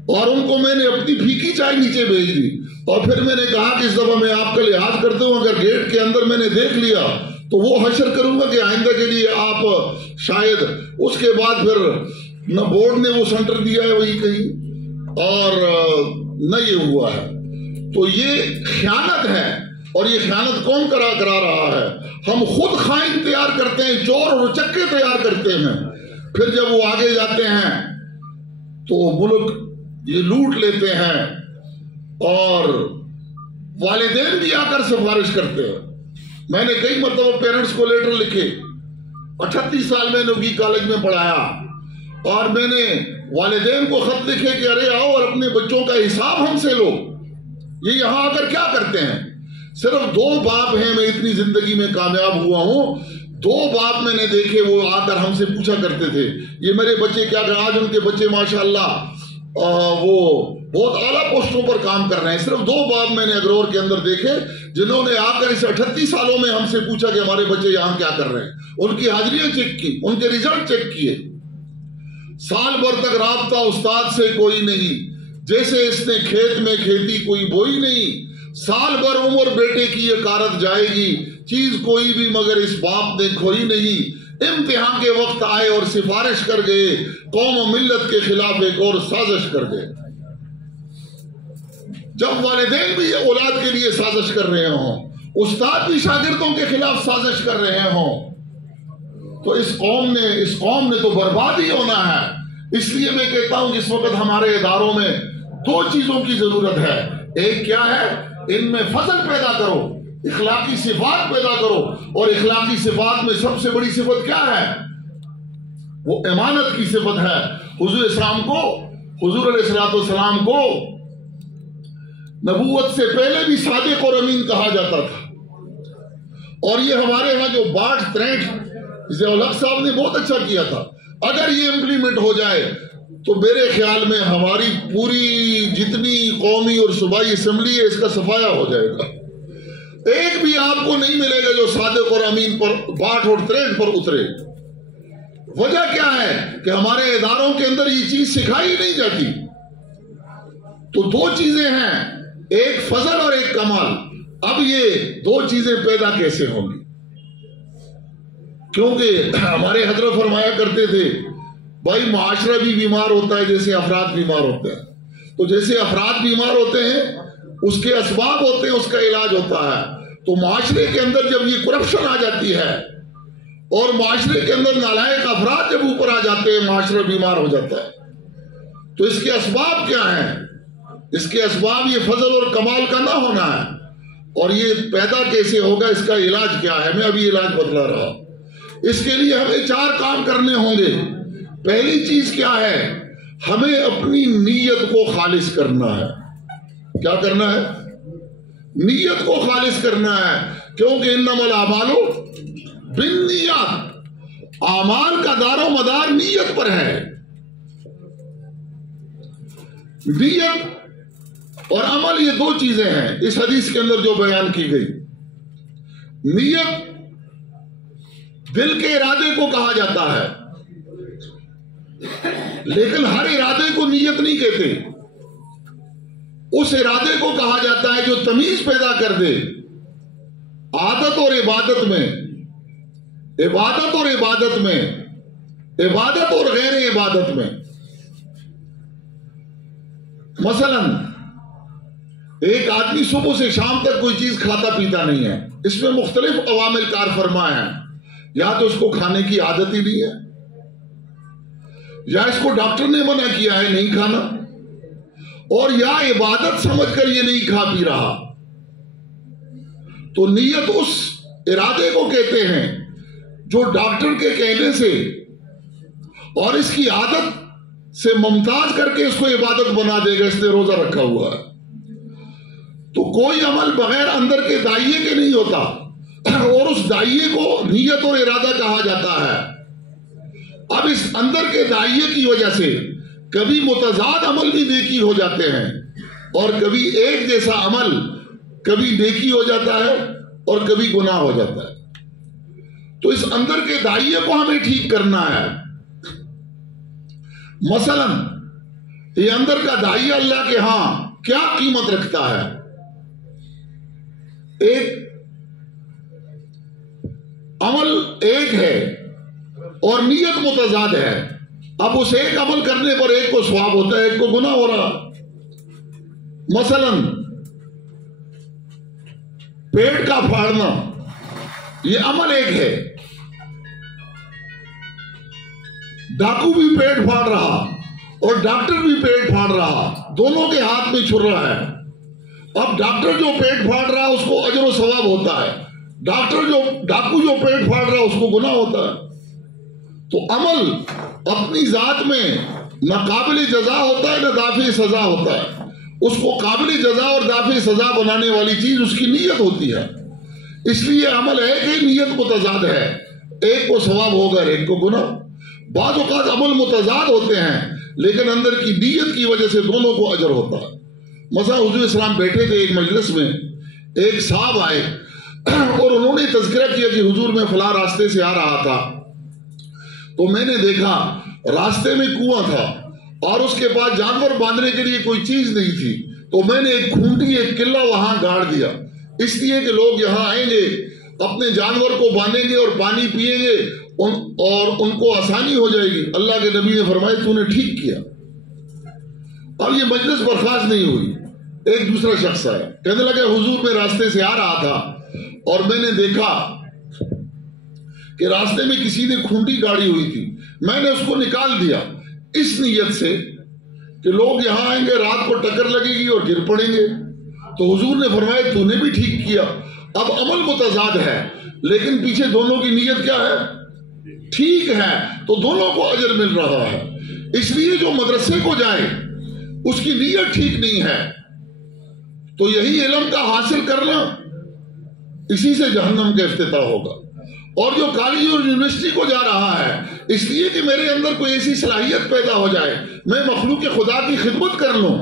اور ان کو میں نے اپنی پھیکی چائے نیچے بھیج دی، اور پھر میں نے کہا کہ اس دفعہ میں آپ کا لحاظ کرتا ہوں، اگر گیٹ کے اندر میں نے دیکھ لیا تو وہ حشر کروں گا کہ آئندہ کے لیے آپ شاید اس کے بعد پھر نہ بورڈ نے وہ سینٹر دیا ہے وہی کہیں، اور نہ یہ ہوا ہے۔ تو یہ خیانت ہے، اور یہ خیانت کون کرا رہا ہے؟ ہم خود خائن تیار کرتے ہیں، چور اور چکے تیار کرتے ہیں، پھر جب وہ آگے جاتے ہیں تو ملک یہ لوٹ لیتے ہیں، اور والدین بھی آ کر سفارش کرتے ہیں۔ میں نے کئی مرتبہ پیرنٹس کو لیٹر لکھے، 38 سال میں نے اوگی کالج میں پڑھایا، اور میں نے والدین کو خط لکھے کہ ارے آؤ اور اپنے بچوں کا حساب ہم سے لو، یہ یہاں آ کر کیا کرتے ہیں۔ صرف 2 باپ ہیں، میں اتنی زندگی میں کامیاب ہوا ہوں، 2 باپ میں نے دیکھے، وہ آ کر ہم سے پوچھا کرتے تھے یہ میرے بچے کیا کر، آج ان کے بچے ماشاءاللہ وہ بہت اعلیٰ پوسٹوں پر کام کر رہے ہیں۔ صرف 2 باپ میں نے اگرور کے اندر دیکھے جنہوں نے آ کر اس 38 سالوں میں ہم سے پوچھا کہ ہمارے بچے یہاں کیا کر رہے ہیں، ان کی حاضریاں چیک کی، ان کے ریزلٹ چیک کیے۔ سال بھر تک رابطہ استاد سے کوئی نہیں، جیسے اس نے کھیت میں کھیتی کوئی بوئی نہیں، سال بھر عمر بیٹے کی اکارت جائے گی، چیز کوئی بھی مگر اس باپ نے کھوئی نہیں۔ امتحان کے وقت آئے اور سفارش کر گئے، قوم و ملت کے خلاف ایک اور سازش کر گئے۔ جب والدین بھی اولاد کے لیے سازش کر رہے ہوں، استاد بھی شاگردوں کے خلاف سازش کر رہے ہوں، تو اس قوم نے تو برباد ہی ہونا ہے۔ اس لیے میں کہتا ہوں کہ اس وقت ہمارے اداروں میں دو چیزوں کی ضرورت ہے۔ ایک کیا ہے؟ ان میں فضل پیدا کرو، اخلاقی صفات پیدا کرو، اور اخلاقی صفات میں سب سے بڑی صفت کیا ہے؟ وہ امانت کی صفت ہے۔ حضور علیہ السلام کو نبوت سے پہلے بھی صادق اور امین کہا جاتا تھا، اور یہ ہمارے ہاں جو 62-63 ضیاء صاحب نے بہت اچھا کیا تھا، اگر یہ امپلیمنٹ ہو جائے تو میرے خیال میں ہماری پوری جتنی قومی اور صوبائی اسمبلی ہے اس کا صفایا ہو جائے گا۔ ایک بھی آپ کو نہیں ملے گا جو صادق اور امین پر 62 اور 63 پر اترے۔ وجہ کیا ہے کہ ہمارے اداروں کے اندر یہ چیز سکھائی نہیں جاتی۔ تو دو چیزیں ہیں، ایک فضل اور ایک کمال۔ اب یہ دو چیزیں پیدا کیسے ہوں گی؟ کیونکہ ہمارے حضرت فرمایا کرتے تھے بھائی معاشرہ بھی بیمار ہوتا ہے جیسے افراد بیمار ہوتے ہیں، تو جیسے افراد بیمار ہوتے ہیں اس کے اسباب ہوتے ہیں، اس کا علاج ہوتا ہے۔ تو معاشرے کے اندر جب یہ کرپشن آ جاتی ہے اور معاشرے کے اندر نالائق افراد جب اوپر آ جاتے ہیں، معاشرہ بیمار ہو جاتا ہے۔ تو اس کے اسباب کیا ہیں؟ اس کے اسباب یہ فضل اور کمال کا نہ ہونا ہے، اور یہ پیدا کیسے ہوگا، اس کا علاج کیا ہے؟ میں ابھی علاج بتلا رہا ہوں۔ اس کے لیے ہمیں 4 کام کرنے ہوں گے۔ پہلی چیز کیا ہے؟ ہمیں اپنی نیت کو خالص کرنا ہے۔ کیا کرنا ہے؟ نیت کو خالص کرنا ہے، کیونکہ انما الاعمال بالنیات، اعمال کا دار و مدار نیت پر ہے۔ نیت اور عمل یہ دو چیزیں ہیں اس حدیث کے اندر جو بیان کی گئی۔ نیت دل کے ارادے کو کہا جاتا ہے، لیکن ہر ارادے کو نیت نہیں کہتے۔ اس ارادے کو کہا جاتا ہے جو تمیز پیدا کر دے عادت اور عبادت میں، عبادت اور عبادت میں، عبادت اور غیر عبادت میں۔ مثلا ایک آدمی صبح سے شام تک کوئی چیز کھاتا پیتا نہیں ہے، اس میں مختلف عوامل کار فرما ہیں۔ یا تو اس کو کھانے کی عادت ہی نہیں ہے، یا اس کو ڈاکٹر نے منع کیا ہے نہیں کھانا، اور یا عبادت سمجھ کر یہ نہیں کھا پی رہا۔ تو نیت اس ارادے کو کہتے ہیں جو ڈاکٹر کے کہنے سے اور اس کی عادت سے ممتاز کر کے اس کو عبادت بنا دے گا، اس نے روزہ رکھا ہوا ہے۔ تو کوئی عمل بغیر اندر کے دائیے کے نہیں ہوتا، اور اس دائیے کو نیت اور ارادہ کہا جاتا ہے۔ اب اس اندر کے دائیے کی وجہ سے کبھی متضاد عمل بھی نیکی ہو جاتے ہیں، اور کبھی ایک جیسا عمل کبھی نیکی ہو جاتا ہے اور کبھی گناہ ہو جاتا ہے۔ تو اس اندر کے دائیے کو ہمیں ٹھیک کرنا ہے۔ مثلا یہ اندر کا دائیہ اللہ کے ہاں کیا قیمت رکھتا ہے؟ ایک عمل ایک ہے اور نیت متضاد ہے۔ اب اس ایک عمل کرنے پر ایک کو ثواب ہوتا ہے، ایک کو گناہ ہو رہا۔ مثلا پیٹ کا پھاڑنا یہ عمل ایک ہے، ڈاکو بھی پیٹ پھاڑ رہا اور ڈاکٹر بھی پیٹ پھاڑ رہا، دونوں کے ہاتھ میں چھر رہا ہے۔ اب ڈاکٹر جو پیٹ پھاڑ رہا اس کو اجر و ثواب ہوتا ہے، ڈاکو جو پیٹ پھاڑ رہا اس کو گناہ ہوتا ہے۔ تو عمل اپنی ذات میں نہ قابل جزا ہوتا ہے نہ دافع سزا ہوتا ہے۔ اس کو قابل جزا اور دافع سزا بنانے والی چیز اس کی نیت ہوتی ہے۔ اس لیے عمل ایک ہی، نیت متضاد ہے، ایک کو ثواب ہوگا ایک کو گناہ۔ بعض اوقات عمل متضاد ہوتے ہیں لیکن اندر کی نیت کی وجہ سے دونوں کو اجر ہوتا ہے۔ مثلا حضور اسلام بیٹھے تھے ایک مجلس میں، ایک صاحب آئے اور انہوں نے تذکرہ کیا کہ حضور میں فلاں راستے سے آ رہا تھا تو میں نے دیکھا راستے میں کنواں تھا اور اس کے بعد جانور باندھنے کے لیے کوئی چیز نہیں تھی، تو میں نے ایک کھونٹی ایک قلعہ وہاں گاڑ دیا، اس لیے کہ لوگ یہاں آئیں گے اپنے جانور کو باندھیں گے اور پانی پیئیں گے اور ان کو آسانی ہو جائے گی۔ اللہ کے نبی نے فرمایا تو نے ٹھیک کیا۔ اب یہ مجلس برخاست نہیں ہوئی، ایک دوسرا شخص آیا کہنے لگا حضور میں راستے سے آ رہا تھا اور میں نے دیکھا کہ راستے میں کسی نے کھونٹی گاڑی ہوئی تھی، میں نے اس کو نکال دیا اس نیت سے کہ لوگ یہاں آئیں گے، رات کو ٹکر لگے گی اور گر پڑیں گے. تو حضور نے فرمایا تو نے بھی ٹھیک کیا. اب عمل متضاد ہے لیکن پیچھے دونوں کی نیت کیا ہے؟ ٹھیک ہے، تو دونوں کو اجر مل رہا ہے. اس لیے جو مدرسے کو جائے اس کی نیت ٹھیک نہیں ہے تو یہی علم کا حاصل کرنا، اسی سے جہنم کا افتتاح ہوگا. اور جو کالج اور یونیورسٹی کو جا رہا ہے اس لیے کہ میرے اندر کوئی ایسی صلاحیت پیدا ہو جائے، میں مخلوق خدا کی خدمت کر لوں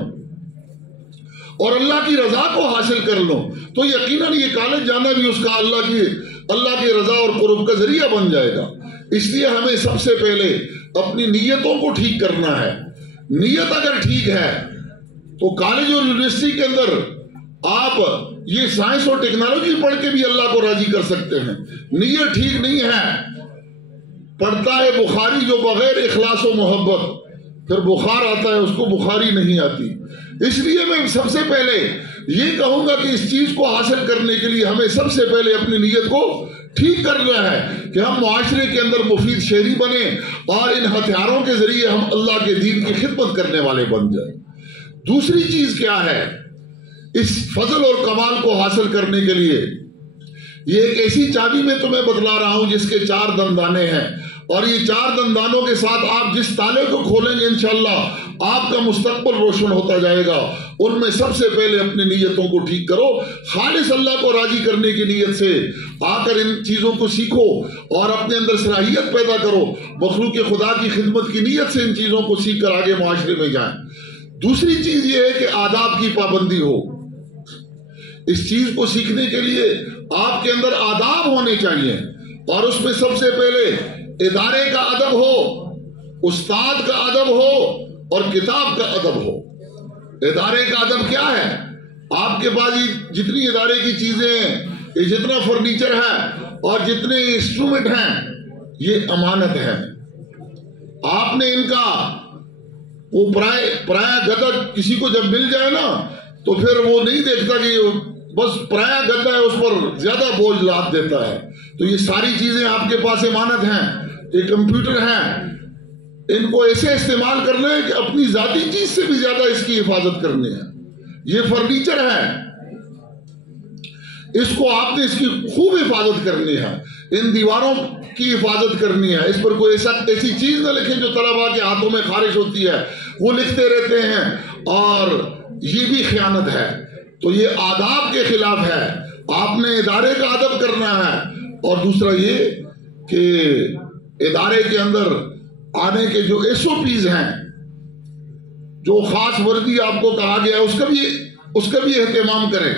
اور اللہ کی رضا کو حاصل کر لوں، تو یقیناً یہ کالج جانا بھی اس کا اللہ کی رضا اور قرب کا ذریعہ بن جائے گا. اس لیے ہمیں سب سے پہلے اپنی نیتوں کو ٹھیک کرنا ہے. نیت اگر ٹھیک ہے تو کالج اور یونیورسٹی کے اندر آپ یہ سائنس اور ٹیکنالوجی پڑھ کے بھی اللہ کو راضی کر سکتے ہیں. نیت ٹھیک نہیں ہے، پڑھتا ہے بخاری جو بغیر اخلاص و محبت، پھر بخار آتا ہے اس کو بخاری نہیں آتی. اس لیے میں سب سے پہلے یہ کہوں گا کہ اس چیز کو حاصل کرنے کے لیے ہمیں سب سے پہلے اپنی نیت کو ٹھیک کرنا ہے کہ ہم معاشرے کے اندر مفید شہری بنیں اور ان ہتھیاروں کے ذریعے ہم اللہ کے دین کی خدمت کرنے والے بن جائیں. دوسری چیز کیا ہے اس فضل اور کمال کو حاصل کرنے کے لیے؟ یہ ایک ایسی چابی میں تمہیں بتلا رہا ہوں جس کے 4 دندانے ہیں، اور یہ 4 دندانوں کے ساتھ آپ جس تالے کو کھولیں گے انشاءاللہ آپ کا مستقبل روشن ہوتا جائے گا. ان میں سب سے پہلے اپنی نیتوں کو ٹھیک کرو، خالص اللہ کو راضی کرنے کی نیت سے آ کر ان چیزوں کو سیکھو اور اپنے اندر صلاحیت پیدا کرو. مخلوق خدا کی خدمت کی نیت سے ان چیزوں کو سیکھ کر آگے معاشرے میں جائیں. دوسری چیز یہ ہے کہ آداب کی پابندی ہو. اس چیز کو سیکھنے کے لیے آپ کے اندر آداب ہونے چاہیے، اور اس میں سب سے پہلے ادارے کا ادب ہو، استاد کا ادب ہو اور کتاب کا ادب ہو. ادارے کا ادب کیا ہے؟ آپ کے پاس جتنی ادارے کی چیزیں ہیں، یہ جتنا فرنیچر ہے اور جتنے انسٹرومنٹ ہیں، یہ امانت ہے. آپ نے ان کا وہ پرایا گدا کسی کو جب مل جائے نا تو پھر وہ نہیں دیکھتا کہ بس پرایا گدا ہے اس پر زیادہ بوجھ لاد دیتا ہے. تو یہ ساری چیزیں آپ کے پاس امانت ہیں. یہ کمپیوٹر ہیں، ان کو ایسے استعمال کرنا ہے کہ اپنی ذاتی چیز سے بھی زیادہ اس کی حفاظت کرنی ہے. یہ فرنیچر ہے، اس کو آپ نے اس کی خوب حفاظت کرنی ہے. ان دیواروں کی حفاظت کرنی ہے. اس پر کوئی ایسی چیز نہ لکھیں جو طلباء کے ہاتھوں میں خارج ہوتی ہے، وہ لکھتے رہتے ہیں اور یہ بھی خیانت ہے. تو یہ آداب کے خلاف ہے. آپ نے ادارے کا ادب کرنا ہے. اور دوسرا یہ کہ ادارے کے اندر آنے کے جو SOPs ہیں، جو خاص وردی آپ کو کہا گیا ہے، اس کا بھی اہتمام کریں.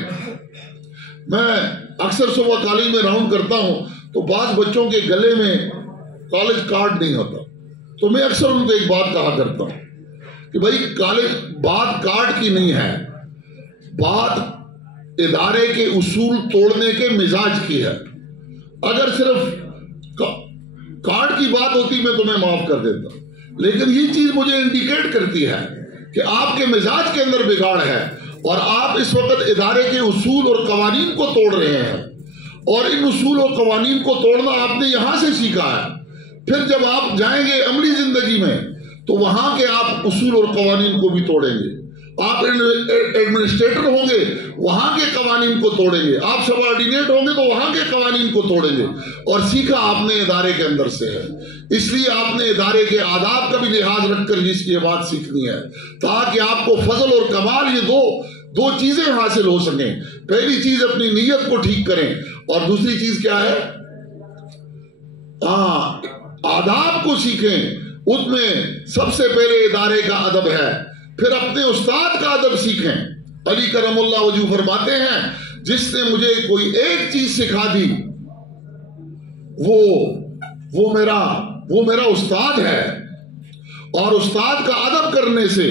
میں اکثر صبح کالج میں راؤنڈ کرتا ہوں تو بعض بچوں کے گلے میں کالج کارڈ نہیں ہوتا، تو میں اکثر ان کو ایک بات کہا کرتا ہوں کہ بھائی کالج بات کارڈ کی نہیں ہے، بات ادارے کے اصول توڑنے کے مزاج کی ہے. اگر صرف کارڈ کی بات ہوتی میں تمہیں معاف کر دیتا، لیکن یہ چیز مجھے انڈیکیٹ کرتی ہے کہ آپ کے مزاج کے اندر بگاڑ ہے اور آپ اس وقت ادارے کے اصول اور قوانین کو توڑ رہے ہیں. اور ان اصول اور قوانین کو توڑنا آپ نے یہاں سے سیکھا ہے. پھر جب آپ جائیں گے عملی زندگی میں تو وہاں کے آپ اصول اور قوانین کو بھی توڑیں گے. آپ ایڈمنسٹریٹر ہوں گے، وہاں کے قوانین کو توڑیں گے. آپ سب آرڈینیٹ ہوں گے تو وہاں کے قوانین کو توڑیں گے. اور سیکھا آپ نے ادارے کے اندر سے ہے. اس لیے آپ نے ادارے کے آداب کا بھی لحاظ رکھ کر اس کی بات سیکھنی ہے تاکہ آپ کو فضل اور کمال یہ دو چیزیں حاصل ہو سکیں. پہلی چیز اپنی نیت کو ٹھیک کریں، اور دوسری چیز کیا ہے؟ آداب کو سیکھیں. اس میں سب سے پہلے ادارے کا ادب ہے، پھر اپنے استاد کا ادب سیکھیں. علی کرم اللہ وجہ فرماتے ہیں جس نے مجھے کوئی ایک چیز سکھا دی وہ میرا استاد ہے. اور استاد کا ادب کرنے سے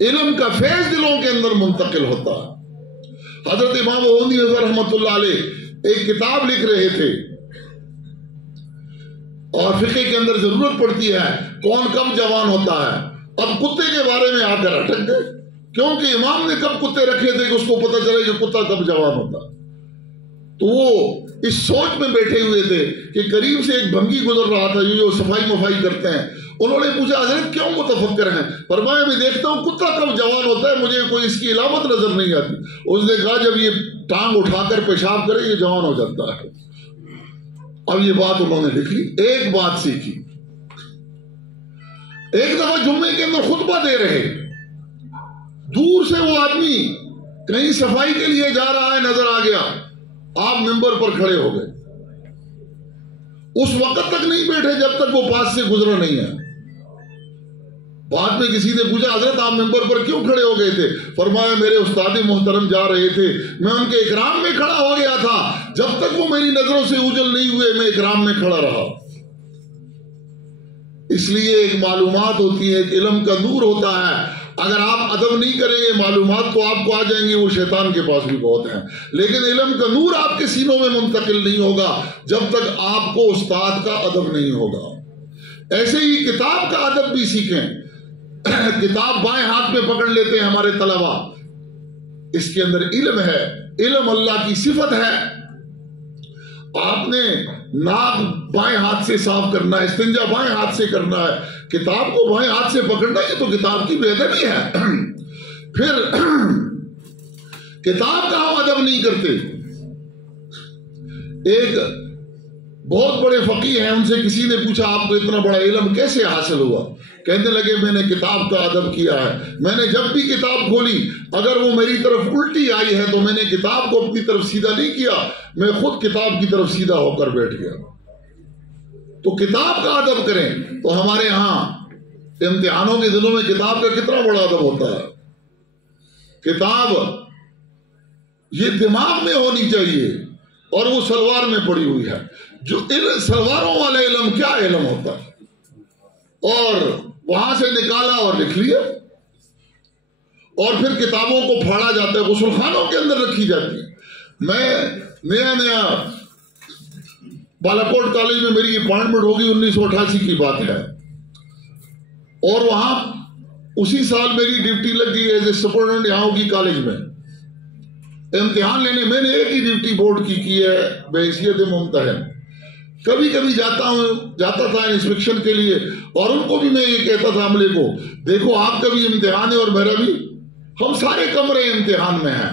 علم کا فیض دلوں کے اندر منتقل ہوتا ہے. حضرت امام غزالی رحمۃ اللہ علیہ ایک کتاب لکھ رہے تھے اور فقہ کے اندر ضرورت پڑتی ہے کون کب جوان ہوتا ہے. اب کتے کے بارے میں آ کر اٹک گئے کیونکہ امام نے کب کتے رکھے تھے کہ اس کو پتہ چلے کہ کتا کب جوان ہوتا. تو وہ اس سوچ میں بیٹھے ہوئے تھے کہ قریب سے ایک بھنگی گزر رہا تھا جو صفائی مفائی کرتے ہیں. انہوں نے پوچھا حضرت کیوں متفکر ہیں؟ فرمایا میں دیکھتا ہوں کتا کب جوان ہوتا ہے مجھے کوئی اس کی علامت نظر نہیں آتی. اس نے کہا جب یہ ٹانگ اٹھا کر پیشاب کرے یہ جوان ہو جاتا ہے. اب یہ بات انہوں نے لکھی. ایک بات سیکھی. ایک دفعہ جمعے کے اندر خطبہ دے رہے, دور سے وہ آدمی کہیں صفائی کے لیے جا رہا ہے نظر آ گیا, آپ ممبر پر کھڑے ہو گئے. اس وقت تک نہیں بیٹھے جب تک وہ پاس سے گزرا نہیں ہے. بعد میں کسی نے پوچھا حضرت آپ ممبر پر کیوں کھڑے ہو گئے تھے؟ فرمایا میرے استاد محترم جا رہے تھے, میں ان کے اکرام میں کھڑا ہو گیا تھا, جب تک وہ میری نظروں سے اوجھل نہیں ہوئے میں اکرام میں کھڑا رہا. اس لیے ایک معلومات ہوتی ہے, ایک علم کا نور ہوتا ہے. اگر آپ ادب نہیں کریں گے معلومات تو آپ کو آ جائیں گے, وہ شیطان کے پاس بھی بہت ہیں, لیکن علم کا نور آپ کے سینوں میں منتقل نہیں ہوگا جب تک آپ کو استاد کا ادب نہیں ہوگا. ایسے ہی کتاب کا ادب بھی سیکھیں. کتاب بائیں ہاتھ میں پکڑ لیتے ہیں ہمارے طلبا, اس کے اندر علم ہے, علم اللہ کی صفت ہے. آپ نے ناک بائیں ہاتھ سے صاف کرنا ہے, استنجا بائیں ہاتھ سے کرنا ہے, کتاب کو بائیں ہاتھ سے پکڑنا, یہ تو کتاب کی بے ادبی ہے. پھر کتاب کا ہم ادب نہیں کرتے. ایک بہت بڑے فقیہ ہیں, ان سے کسی نے پوچھا آپ کو اتنا بڑا علم کیسے حاصل ہوا؟ کہنے لگے میں نے کتاب کا ادب کیا ہے. میں نے جب بھی کتاب کھولی اگر وہ میری طرف الٹی آئی ہے تو میں نے کتاب کو اپنی طرف سیدھا نہیں کیا, میں خود کتاب کی طرف سیدھا ہو کر بیٹھ گیا. تو کتاب کا ادب کریں. تو ہمارے ہاں امتحانوں کے دنوں میں کتاب کا کتنا بڑا ادب ہوتا ہے. کتاب یہ دماغ میں ہونی چاہیے اور وہ سلوار میں پڑی ہوئی ہے. جو سلواروں والا علم کیا علم ہوتا ہے, اور وہاں سے نکالا اور لکھ لیا, اور پھر کتابوں کو پھاڑا جاتا ہے, غسل خانوں کے اندر رکھی جاتی ہے. میں نیا بالاکوٹ کالج میں میری اپائنٹمنٹ ہوگی 1988 کی بات ہے, اور وہاں اسی سال میری ڈیوٹی لگ گئی ایز اے سپرڈنٹ یہاں کی کالج میں. امتحان لینے میں نے ایک ہی ڈیوٹی بورڈ کی ہے بحیثیت ممتحن. کبھی کبھی جاتا تھا انسپیکشن کے لیے, اور ان کو بھی میں یہ کہتا تھا عملے کو, دیکھو آپ کا بھی امتحان ہے اور میرا بھی, ہم سارے کمرے امتحان میں ہیں.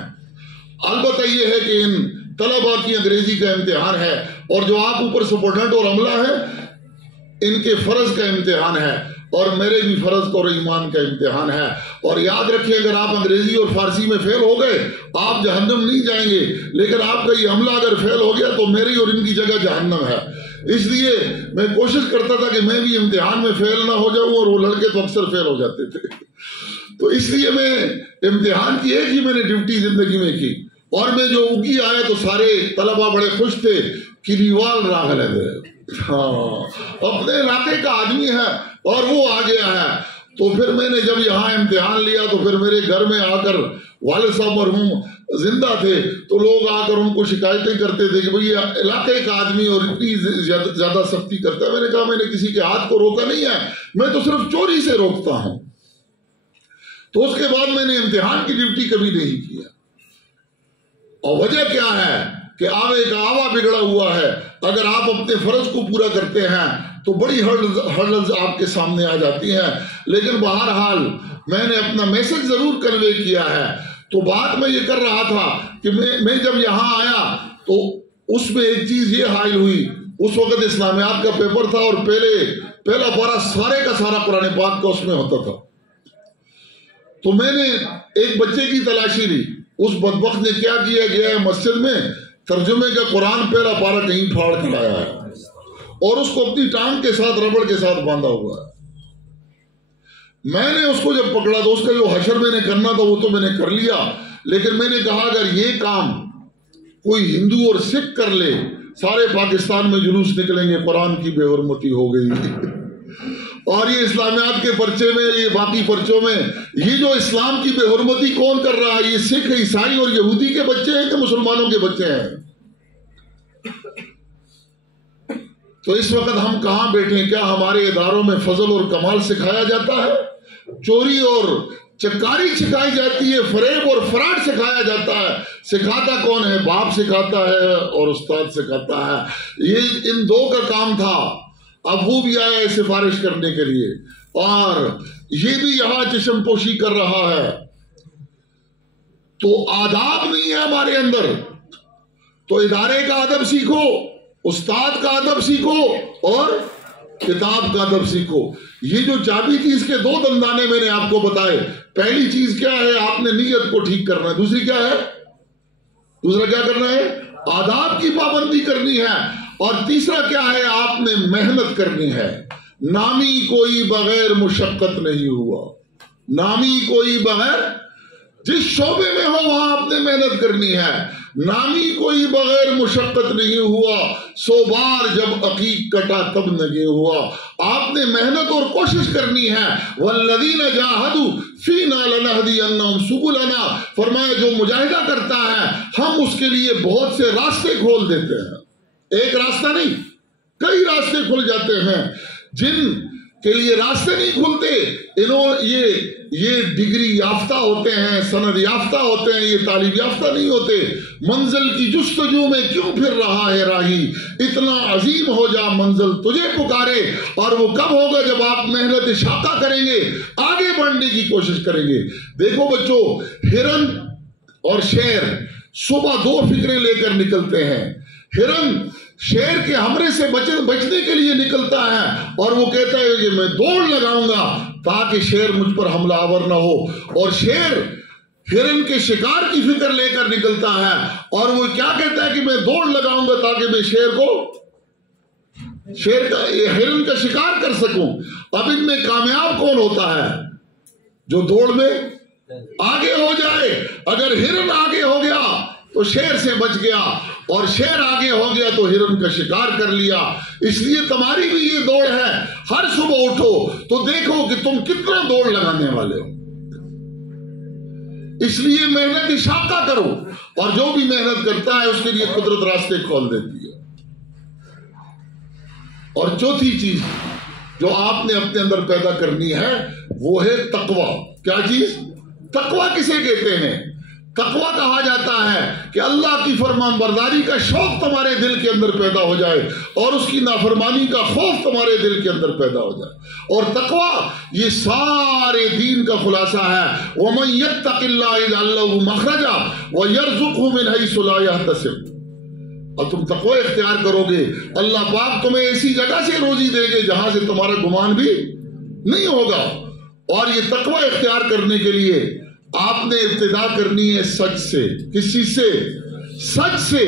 البتہ یہ ہے کہ ان طلبا کی انگریزی کا امتحان ہے, اور جو آپ اوپر سپورٹنٹ اور عملہ ہے ان کے فرض کا امتحان ہے, اور میرے بھی فرض اور ایمان کا امتحان ہے. اور یاد رکھیں اگر آپ انگریزی اور فارسی میں فیل ہو گئے آپ جہنم نہیں جائیں گے, لیکن آپ کا یہ عملہ اگر فیل ہو گیا تو میری اور ان کی جگہ جہنم ہے. اس لیے میں کوشش کرتا تھا کہ میں بھی امتحان میں فیل نہ ہو جاؤں, اور وہ لڑکے تو اکثر فیل ہو جاتے تھے. تو اس لیے میں امتحان کی ایک ہی میں نے ڈیوٹی زندگی میں کی, اور میں جو اگی آئے تو سارے طلبہ بڑے خوش تھے. کلیوال راغل ہے, ہاں اپنے علاقے کا آدمی ہے اور وہ آ گیا ہے. تو پھر میں نے جب یہاں امتحان لیا تو پھر میرے گھر میں آ کر والد صاحب مرحوم زندہ تھے, تو لوگ آ کر ان کو شکایتیں کرتے تھے کہ بھئی علاقے کا آدمی اور اتنی زیادہ سختی کرتا ہے. میں نے کہا میں نے کسی کے ہاتھ کو روکا نہیں ہے, میں تو صرف چوری سے روکتا ہوں. تو اس کے بعد میں نے امتحان کی ڈیوٹی کبھی نہیں کیا. اور وجہ کیا ہے کہ آوے کا آوا بگڑا ہوا ہے. اگر آپ اپنے فرض کو پورا کرتے ہیں تو بڑی ہرڈلز آپ کے سامنے آ جاتی ہیں, لیکن بہرحال میں نے اپنا میسج ضرور کنوے کیا ہے. تو بات میں یہ کر رہا تھا کہ میں جب یہاں آیا تو اس میں ایک چیز یہ حائل ہوئی, اس وقت اسلامیات کا پیپر تھا اور پہلا پارہ سارے کا سارا قرآن پاک کا اس میں ہوتا تھا. تو میں نے ایک بچے کی تلاشی لی, اس بدبخت نے کیا کیا گیا ہے مسجد میں ترجمے کا قرآن پہلا پارہ کہیں پھاڑ کر آیا ہے, اور اس کو اپنی ٹانگ کے ساتھ ربڑ کے ساتھ باندھا ہوا ہے. میں نے اس کو جب پکڑا تو اس کا جو حشر میں نے کرنا تھا وہ تو میں نے کر لیا, لیکن میں نے کہا اگر یہ کام کوئی ہندو اور سکھ کر لے سارے پاکستان میں جلوس نکلیں گے قرآن کی بے حرمتی ہو گئی. اور یہ اسلامیات کے پرچے میں, یہ باقی پرچوں میں یہ جو اسلام کی بے حرمتی کون کر رہا ہے, یہ سکھ عیسائی اور یہودی کے بچے ہیں کہ مسلمانوں کے بچے ہیں؟ تو اس وقت ہم کہاں بیٹھے؟ کیا ہمارے اداروں میں فضل اور کمال سکھایا جاتا ہے؟ چوری اور چکاری سکھائی جاتی ہے، فریب اور فراڈ سکھایا جاتا ہے۔ سکھاتا کون ہے؟ باپ سکھاتا ہے اور استاد سکھاتا ہے۔ یہ ان دو کا کام تھا۔ اب وہ بھی آیا ہے سفارش کرنے کے لیے، اور یہ بھی یہاں چشم پوشی کر رہا ہے۔ تو آداب نہیں ہے ہمارے اندر، تو ادارے کا ادب سیکھو، استاد کا ادب سیکھو اور کتاب کا ادب سیکھو۔ یہ جو چابی تھی اس کے دو دندانے میں نے آپ کو بتائے۔ پہلی چیز کیا ہے؟ آپ نے نیت کو ٹھیک کرنا ہے۔ دوسری کیا ہے؟ دوسرا کیا کرنا ہے؟ آداب کی پابندی کرنی ہے۔ اور تیسرا کیا ہے؟ آپ نے محنت کرنی ہے۔ نامی کوئی بغیر مشقت نہیں ہوا، نامی کوئی بغیر، جس شعبے میں ہو وہاں آپ نے محنت کرنی ہے۔ نامی کوئی بغیر مشقت نہیں ہوا، 100 بار جب عقیق کٹا تب نگے ہوا۔ آپ نے محنت اور کوشش کرنی ہے۔ والذین جاہدوا فینا لنہدینہم سبلنا، فرمایا جو مجاہدہ کرتا ہے ہم اس کے لیے بہت سے راستے کھول دیتے ہیں۔ ایک راستہ نہیں، کئی راستے کھل جاتے ہیں۔ جن کے لیے راستے نہیں کھلتے، یہ ڈگری یافتہ ہوتے ہیں، سند یافتہ ہوتے ہیں، یہ تعلیم یافتہ نہیں ہوتے۔ منزل کی جستجو میں کیوں پھر رہا ہے راہی، اتنا عظیم ہو جا منزل تجھے پکارے۔ اور وہ کب ہوگا؟ جب آپ محنت شاقہ کریں گے، آگے بڑھنے کی کوشش کریں گے۔ دیکھو بچوں، ہرن اور شیر صبح دو فکریں لے کر نکلتے ہیں۔ ہرن شیر کے حملے سے بچنے کے لیے نکلتا ہے، اور وہ کہتا ہے کہ میں دوڑ لگاؤں گا تاکہ شیر مجھ پر حملہ آور نہ ہو۔ اور شیر ہرن کے شکار کی فکر لے کر نکلتا ہے، اور وہ کیا کہتا ہے کہ میں دوڑ لگاؤں گا تاکہ میں ہرن کا شکار کر سکوں۔ اب ان میں کامیاب کون ہوتا ہے؟ جو دوڑ میں آگے ہو جائے۔ اگر ہرن آگے ہو گیا تو شیر سے بچ گیا، اور شیر آگے ہو گیا تو ہرن کا شکار کر لیا۔ اس لیے تمہاری بھی یہ دوڑ ہے، ہر صبح اٹھو تو دیکھو کہ تم کتنا دوڑ لگانے والے ہو۔ اس لیے محنت شاقہ کرو، اور جو بھی محنت کرتا ہے اس کے لیے قدرت راستے کھول دیتی ہے۔ اور چوتھی چیز جو آپ نے اپنے اندر پیدا کرنی ہے وہ ہے تقوی۔ کیا چیز؟ تقوی کسے کہتے ہیں؟ تقوی کہا جاتا ہے کہ اللہ کی فرمان برداری کا شوق تمہارے دل کے اندر پیدا ہو جائے، اور اس کی نافرمانی کا خوف تمہارے دل کے اندر پیدا ہو جائے۔ اور تقوی یہ سارے دین کا خلاصہ ہے۔ وَمَن يَتَّقِ اللَّهَ يَجْعَل لَّهُ مَخْرَجًا وَيَرْزُقْهُ مِنْ حَيْثُ لَا يَحْتَسِبُ۔ اور تم تقوی اختیار کرو گے، اللہ پاک تمہیں ایسی جگہ سے روزی دے گے جہاں سے تمہارا گمان بھی نہیں ہوگا۔ اور یہ تقوی اختیار کرنے کے لیے آپ نے ابتدا کرنی ہے سچ سے۔ کس چیز سے؟ سچ سے۔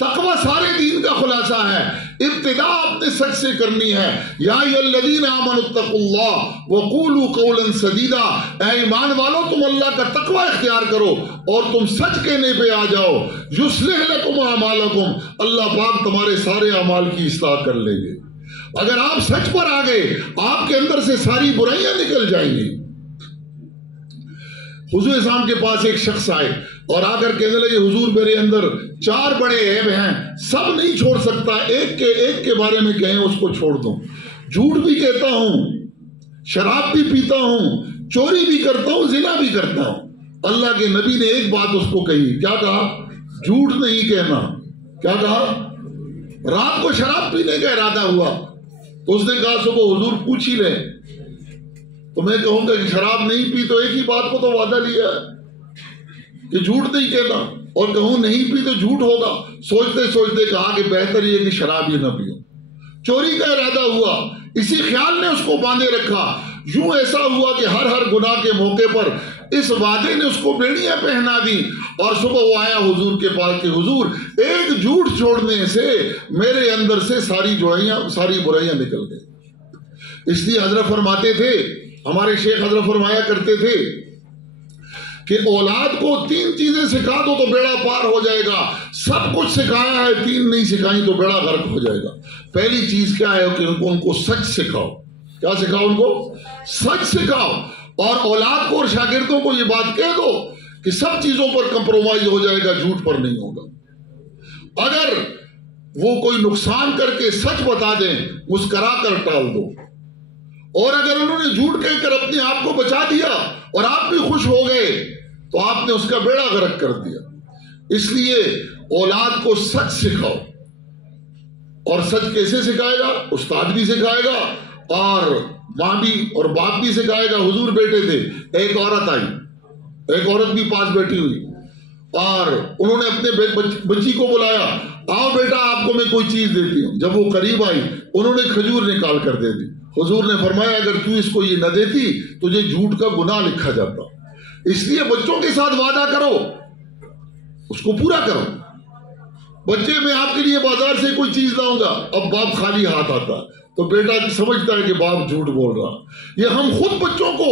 تقوی سارے دین کا خلاصہ ہے۔ ابتدا آپ نے سچ سے کرنی ہے۔ یا ایھا الذین آمنوا اتقوا اللہ وقولوا قولا سدیدا، اے ایمان والو تم اللہ کا تقوی اختیار کرو اور تم سچ کہنے پہ آ جاؤ۔ یصلح لکم اعمالکم، اللہ پاک تمہارے سارے اعمال کی اصلاح کر لیں گے۔ اگر آپ سچ پر آ گئے، آپ کے اندر سے ساری برائیاں نکل جائیں گی۔ حضور اسلام کے پاس ایک شخص آئے اور آ کر کہنے لگے حضور میرے اندر 4 بڑے عیب ہیں، سب نہیں چھوڑ سکتا، ایک کے بارے میں کہیں اس کو چھوڑ دوں۔ جھوٹ بھی کہتا ہوں، شراب بھی پیتا ہوں، چوری بھی کرتا ہوں، زنا بھی کرتا ہوں۔ اللہ کے نبی نے ایک بات اس کو کہی، کیا کہا؟ جھوٹ نہیں کہنا۔ کیا کہا؟ رات کو شراب پینے کا ارادہ ہوا تو اس نے کہا صبح حضور پوچھ ہی لیں تو میں کہوں گا کہ شراب نہیں پی، تو ایک ہی بات کو تو وعدہ لیا ہے کہ جھوٹ نہیں کہنا، اور کہوں نہیں پی تو جھوٹ ہوگا۔ سوچتے سوچتے کہا کہ بہتر یہ کہ شراب ہی نہ پیو۔ چوری کا ارادہ ہوا، اسی خیال نے اس کو باندھے رکھا۔ یوں ایسا ہوا کہ ہر گناہ کے موقع پر اس وعدے نے اس کو بیڑیاں پہنا دی، اور صبح وہ آیا حضور کے پاس کہ حضور ایک جھوٹ چھوڑنے سے میرے اندر سے ساری برائیاں نکل گئی۔ اس لیے حضرت فرماتے تھے، ہمارے شیخ حضرت فرمایا کرتے تھے کہ اولاد کو 3 چیزیں سکھا دو تو بیڑا پار ہو جائے گا۔ سب کچھ سکھایا ہے، 3 نہیں سکھائیں تو بیڑا غرق ہو جائے گا۔ پہلی چیز کیا ہے کہ ان کو سچ سکھاؤ۔ کیا سکھاؤ؟ ان کو سچ سکھاؤ، اور اولاد کو اور شاگردوں کو یہ بات کہہ دو کہ سب چیزوں پر کمپرومائز ہو جائے گا، جھوٹ پر نہیں ہوگا۔ اگر وہ کوئی نقصان کر کے سچ بتا دیں، مسکرا کر ٹال دو، اور اگر انہوں نے جھوٹ کہہ کر اپنے آپ کو بچا دیا اور آپ بھی خوش ہو گئے تو آپ نے اس کا بیڑا غرق کر دیا۔ اس لیے اولاد کو سچ سکھاؤ، اور سچ کیسے سکھائے گا؟ استاد بھی سکھائے گا اور ماں بھی اور باپ بھی سکھائے گا۔ حضور بیٹے تھے، ایک عورت آئی، ایک عورت بھی پاس بیٹھی ہوئی، اور انہوں نے اپنے بچی کو بلایا، آؤ بیٹا آپ کو میں کوئی چیز دیتی ہوں۔ جب وہ قریب آئی انہوں نے کھجور نکال کر دے دی۔ حضور نے فرمایا اگر تو اس کو یہ نہ دیتی تجھے جھوٹ کا گناہ لکھا جاتا۔ اس لیے بچوں کے ساتھ وعدہ کرو، اس کو پورا کرو۔ بچے میں آپ کے لیے بازار سے کوئی چیز لاؤں گا، اب باپ خالی ہاتھ آتا تو بیٹا سمجھتا ہے کہ باپ جھوٹ بول رہا۔ یہ ہم خود بچوں کو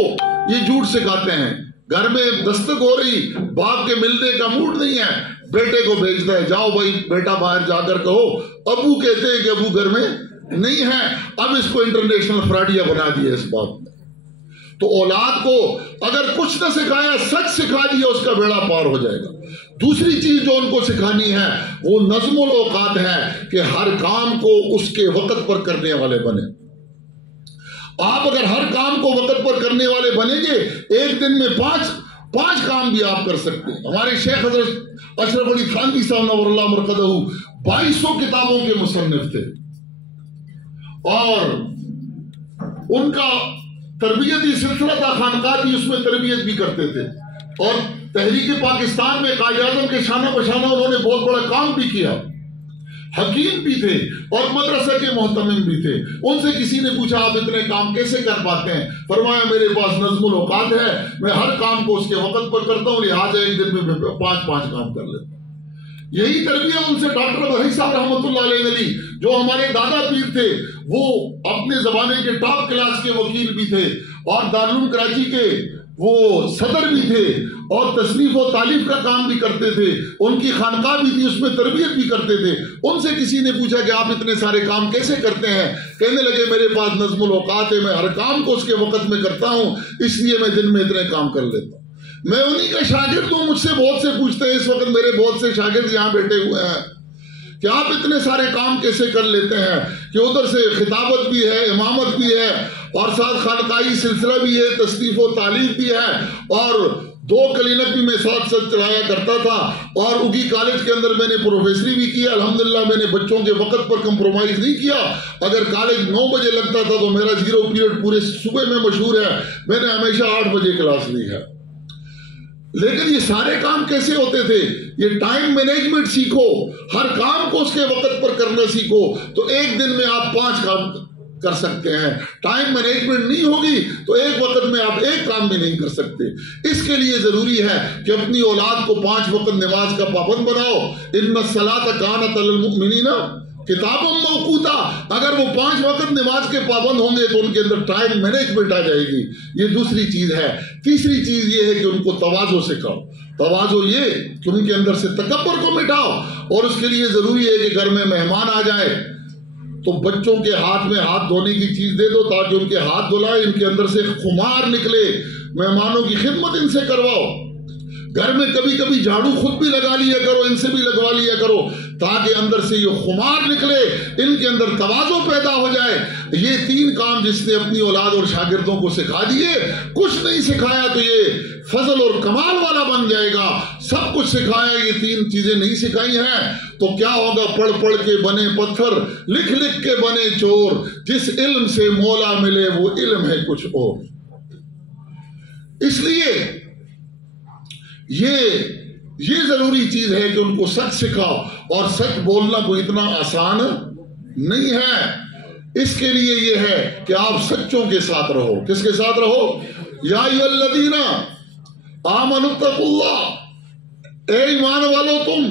یہ جھوٹ سکھاتے ہیں۔ گھر میں دستک ہو رہی، باپ کے ملنے کا موڈ نہیں ہے، بیٹے کو بھیجتا ہے، جاؤ بھائی بیٹا باہر جا کر کہو ابو کہتے ہیں کہ ابو گھر میں نہیں ہے۔ اب اس کو انٹرنیشنل فراڈیا بنا دیا اس بات میں۔ تو اولاد کو اگر کچھ نہ سکھایا، سچ سکھا دیا، اس کا بیڑا پار ہو جائے گا۔ دوسری چیز جو ان کو سکھانی ہے وہ نظم الاوقات ہے، کہ ہر کام کو اس کے وقت پر کرنے والے بنے۔ آپ اگر ہر کام کو وقت پر کرنے والے بنیں گے، ایک دن میں پانچ کام بھی آپ کر سکتے ہیں۔ ہمارے شیخ حضرت اشرف علی تھانوی صاحب نور اللہ مرقدہ 2200 کتابوں کے مصنف تھے، اور ان کا تربیتی سلسلہ تھا، خانقاہ کی، اس میں تربیت بھی کرتے تھے، اور تحریک پاکستان میں قائد اعظم کے شانہ بشانہ انہوں نے بہت بڑا کام بھی کیا۔ حکیم بھی تھے اور مدرسہ کے محتمم بھی تھے۔ ان سے کسی نے پوچھا آپ اتنے کام کیسے کر پاتے ہیں؟ فرمایا میرے پاس نظم الاوقات ہے، میں ہر کام کو اس کے وقت پر کرتا ہوں، لہٰذا ایک دن میں 5 کام کر لیتا ہوں۔ یہی تربیت ان سے ڈاکٹر بھائی صاحب رحمۃ اللہ علیہ جو ہمارے دادا پیر تھے، وہ اپنے زمانے کے ٹاپ کلاس کے وکیل بھی تھے، اور دارالعلوم کراچی کے وہ صدر بھی تھے، اور تصنیف و تالیف کا کام بھی کرتے تھے۔ ان کی خانقاہ بھی تھی، اس میں تربیت بھی کرتے تھے۔ ان سے کسی نے پوچھا کہ آپ اتنے سارے کام کیسے کرتے ہیں؟ کہنے لگے میرے پاس نظم الاوقات ہے، میں ہر کام کو اس کے وقت میں کرتا ہوں، اس لیے میں دن میں اتنے کام کر لیتا ہوں۔ میں انہی کا شاگرد ہوں، مجھ سے بہت سے پوچھتے ہیں، اس وقت میرے بہت سے شاگرد یہاں بیٹھے ہوئے ہیں کہ آپ اتنے سارے کام کیسے کر لیتے ہیں، کہ ادھر سے خطابت بھی ہے، امامت بھی ہے، اور ساتھ خانقاہی سلسلہ بھی ہے، تصنیف و تالیف بھی ہے، اور 2 کلینک بھی میں ساتھ چلایا کرتا تھا، اور اگی کالج کے اندر میں نے پروفیسری بھی کیا۔ الحمدللہ میں نے بچوں کے وقت پر کمپرومائز نہیں کیا۔ اگر کالج 9 بجے لگتا تھا تو میرا 0 پیریڈ پورے صبح میں مشہور ہے، میں نے ہمیشہ 8 بجے کلاس لی ہے۔ لیکن یہ سارے کام کیسے ہوتے تھے؟ یہ ٹائم مینجمنٹ سیکھو، ہر کام کو اس کے وقت پر کرنا سیکھو، تو ایک دن میں آپ 5 کام کر سکتے ہیں۔ ٹائم مینجمنٹ نہیں ہوگی تو ایک وقت میں آپ ایک کام بھی نہیں کر سکتے۔ اس کے لیے ضروری ہے کہ اپنی اولاد کو 5 وقت نماز کا پابند بناؤ۔ ان الصلاۃ کانت علی المؤمنین کتابا موقوتا۔ اگر وہ 5 وقت نماز کے پابند ہوں گے تو ان کے اندر ٹائم مینجمنٹ آ جائے گی۔ یہ دوسری چیز ہے۔ تیسری چیز یہ ہے کہ ان کو تواضع سکھاؤ۔ تواضع یہ کہ ان کے اندر سے تکبر کو مٹاؤ، اور اس کے لیے ضروری ہے کہ گھر میں مہمان آ جائے تو بچوں کے ہاتھ میں ہاتھ دھونے کی چیز دے دو، تاکہ ان کے ہاتھ دھلائے، ان کے اندر سے خمار نکلے۔ مہمانوں کی خدمت ان سے کرواؤ۔ گھر میں کبھی کبھی جھاڑو خود بھی لگا لیا کرو، ان سے بھی لگوا لیا کرو، تاکہ اندر سے یہ خمار نکلے، ان کے اندر تواضع پیدا ہو جائے۔ یہ 3 کام جس نے اپنی اولاد اور شاگردوں کو سکھا دیے، کچھ نہیں سکھایا تو یہ فضل اور کمال والا بن جائے گا۔ سب کچھ سکھایا، یہ 3 چیزیں نہیں سکھائی ہیں تو کیا ہوگا؟ پڑھ پڑھ کے بنے پتھر، لکھ لکھ کے بنے چور، جس علم سے مولا ملے وہ علم ہے کچھ اور۔ اس لیے یہ ضروری چیز ہے کہ ان کو سچ سکھاؤ، اور سچ بولنا کوئی اتنا آسان نہیں ہے۔ اس کے لیے یہ ہے کہ آپ سچوں کے ساتھ رہو۔ کس کے ساتھ رہو؟ یا ایھا الذین آمنوا اتقوا اللہ، اے ایمان والو تم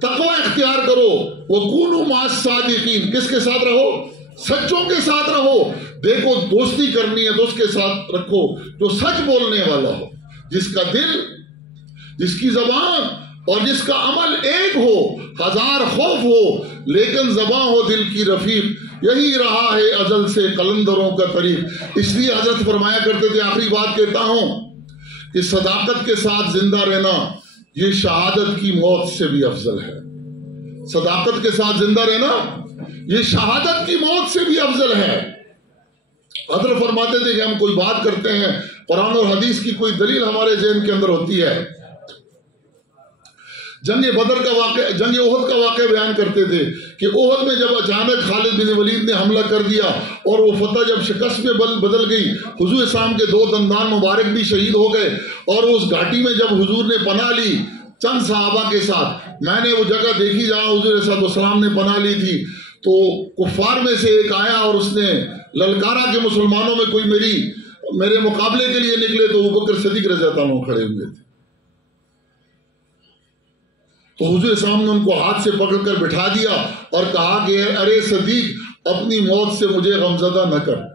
تقوی اختیار کرو، وکونوا مع الصادقین۔ کس کے ساتھ رہو؟ سچوں کے ساتھ رہو۔ دیکھو دوستی کرنی ہے تو اس کے ساتھ رکھو جو سچ بولنے والا ہو، جس کا دل، جس کی زبان اور جس کا عمل ایک ہو، 1000 خوف ہو لیکن زبان ہو دل کی رفیق۔ یہی رہا ہے ازل سے قلندروں کا طریق۔ اس لیے حضرت فرمایا کرتے تھے، آخری بات کہتا ہوں، کہ صداقت کے ساتھ زندہ رہنا یہ شہادت کی موت سے بھی افضل ہے۔ صداقت کے ساتھ زندہ رہنا یہ شہادت کی موت سے بھی افضل ہے۔ حضرت فرماتے تھے کہ ہم کوئی بات کرتے ہیں، قرآن اور حدیث کی کوئی دلیل ہمارے ذہن کے اندر ہوتی ہے، جنگ بدر کا واقعہ، جنگ احد کا واقعہ بیان کرتے تھے کہ احد میں جب اچانک خالد بن ولید نے حملہ کر دیا اور وہ فتح جب شکست میں بدل گئی، حضور اسلام کے 2 دندان مبارک بھی شہید ہو گئے، اور اس گھاٹی میں جب حضور نے پناہ لی چند صحابہ کے ساتھ، میں نے وہ جگہ دیکھی جہاں حضور صلی اللہ علیہ وسلم نے پناہ لی تھی، تو کفار میں سے ایک آیا اور اس نے للکارا کہ مسلمانوں میں کوئی میرے مقابلے کے لیے نکلے، تو ابوبکر صدیق رضی اللہ عنہ کھڑے ہوئے تھے، تو حضور اسلام نے ان کو ہاتھ سے پکڑ کر بٹھا دیا اور کہا کہ ارے صدیق اپنی موت سے مجھے غمزدہ نہ کر۔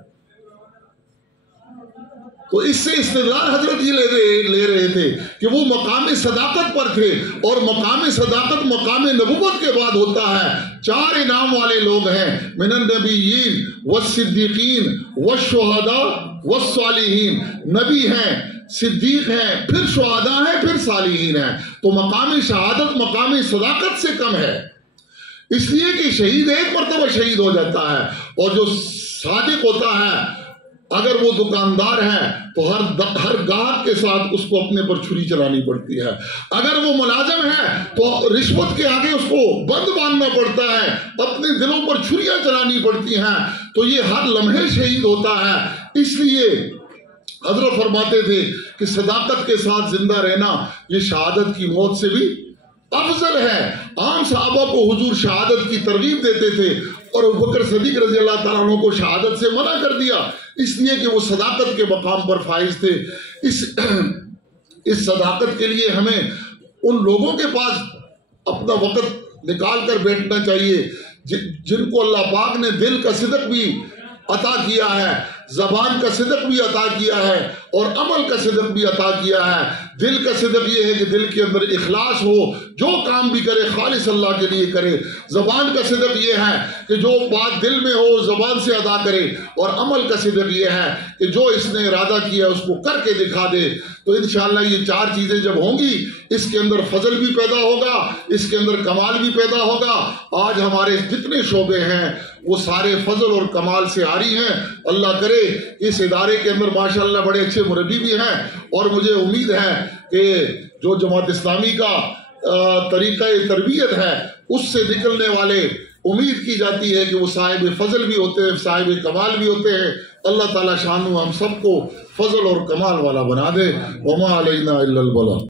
تو اس سے استدلال حضرت یہ لے رہے تھے کہ وہ مقام صداقت پر تھے، اور مقام صداقت مقام نبوت کے بعد ہوتا ہے۔ 4 انعام والے لوگ ہیں، من النبیین والصدیقین والشہداء والصالحین، نبی ہیں، صدیق ہیں، پھر شہداء ہیں، پھر صالحین ہیں، تو مقام شہادت مقام صداقت سے کم ہے، اس لیے کہ شہید ایک مرتبہ شہید ہو جاتا ہے، اور جو صادق ہوتا ہے اگر وہ دکاندار ہے تو ہر گاہک کے ساتھ اس کو اپنے پر چھری چلانی پڑتی ہے، اگر وہ ملازم ہے تو رشوت کے آگے اس کو بند باندھنا پڑتا ہے، اپنے دلوں پر چھریاں چلانی پڑتی ہیں، تو یہ ہر لمحے شہید ہوتا ہے۔ اس لیے حضرت فرماتے تھے کہ صداقت کے ساتھ زندہ رہنا یہ شہادت کی موت سے بھی افضل ہے۔ عام صحابہ کو حضور شہادت کی ترغیب دیتے تھے، اور ابوبکر صدیق رضی اللہ تعالیٰ عنہ کو شہادت سے منع کر دیا، اس لیے کہ وہ صداقت کے مقام پر فائز تھے۔ اس صداقت کے لیے ہمیں ان لوگوں کے پاس اپنا وقت نکال کر بیٹھنا چاہیے جن کو اللہ پاک نے دل کا صدق بھی عطا کیا ہے، زبان کا صدق بھی عطا کیا ہے، اور عمل کا صدق بھی عطا کیا ہے۔ دل کا صدق یہ ہے کہ دل کے اندر اخلاص ہو، جو کام بھی کرے خالص اللہ کے لیے کرے۔ زبان کا صدق یہ ہے کہ جو بات دل میں ہو زبان سے ادا کرے، اور عمل کا صدق یہ ہے کہ جو اس نے ارادہ کیا اس کو کر کے دکھا دے۔ تو انشاءاللہ یہ 4 چیزیں جب ہوں گی، اس کے اندر فضل بھی پیدا ہوگا، اس کے اندر کمال بھی پیدا ہوگا۔ آج ہمارے جتنے شعبے ہیں وہ سارے فضل اور کمال سے عاری ہیں۔ اللہ کرے اس ادارے کے اندر ماشاءاللہ بڑے اچھے مربی بھی ہیں، اور مجھے امید ہے کہ جو جماعت اسلامی کا طریقہ تربیت ہے اس سے نکلنے والے امید کی جاتی ہے کہ وہ صاحب فضل بھی ہوتے ہیں، صاحب کمال بھی ہوتے ہیں۔ اللہ تعالیٰ شانو ہم سب کو فضل اور کمال والا بنا دے۔ وما علینا الا البلاغ۔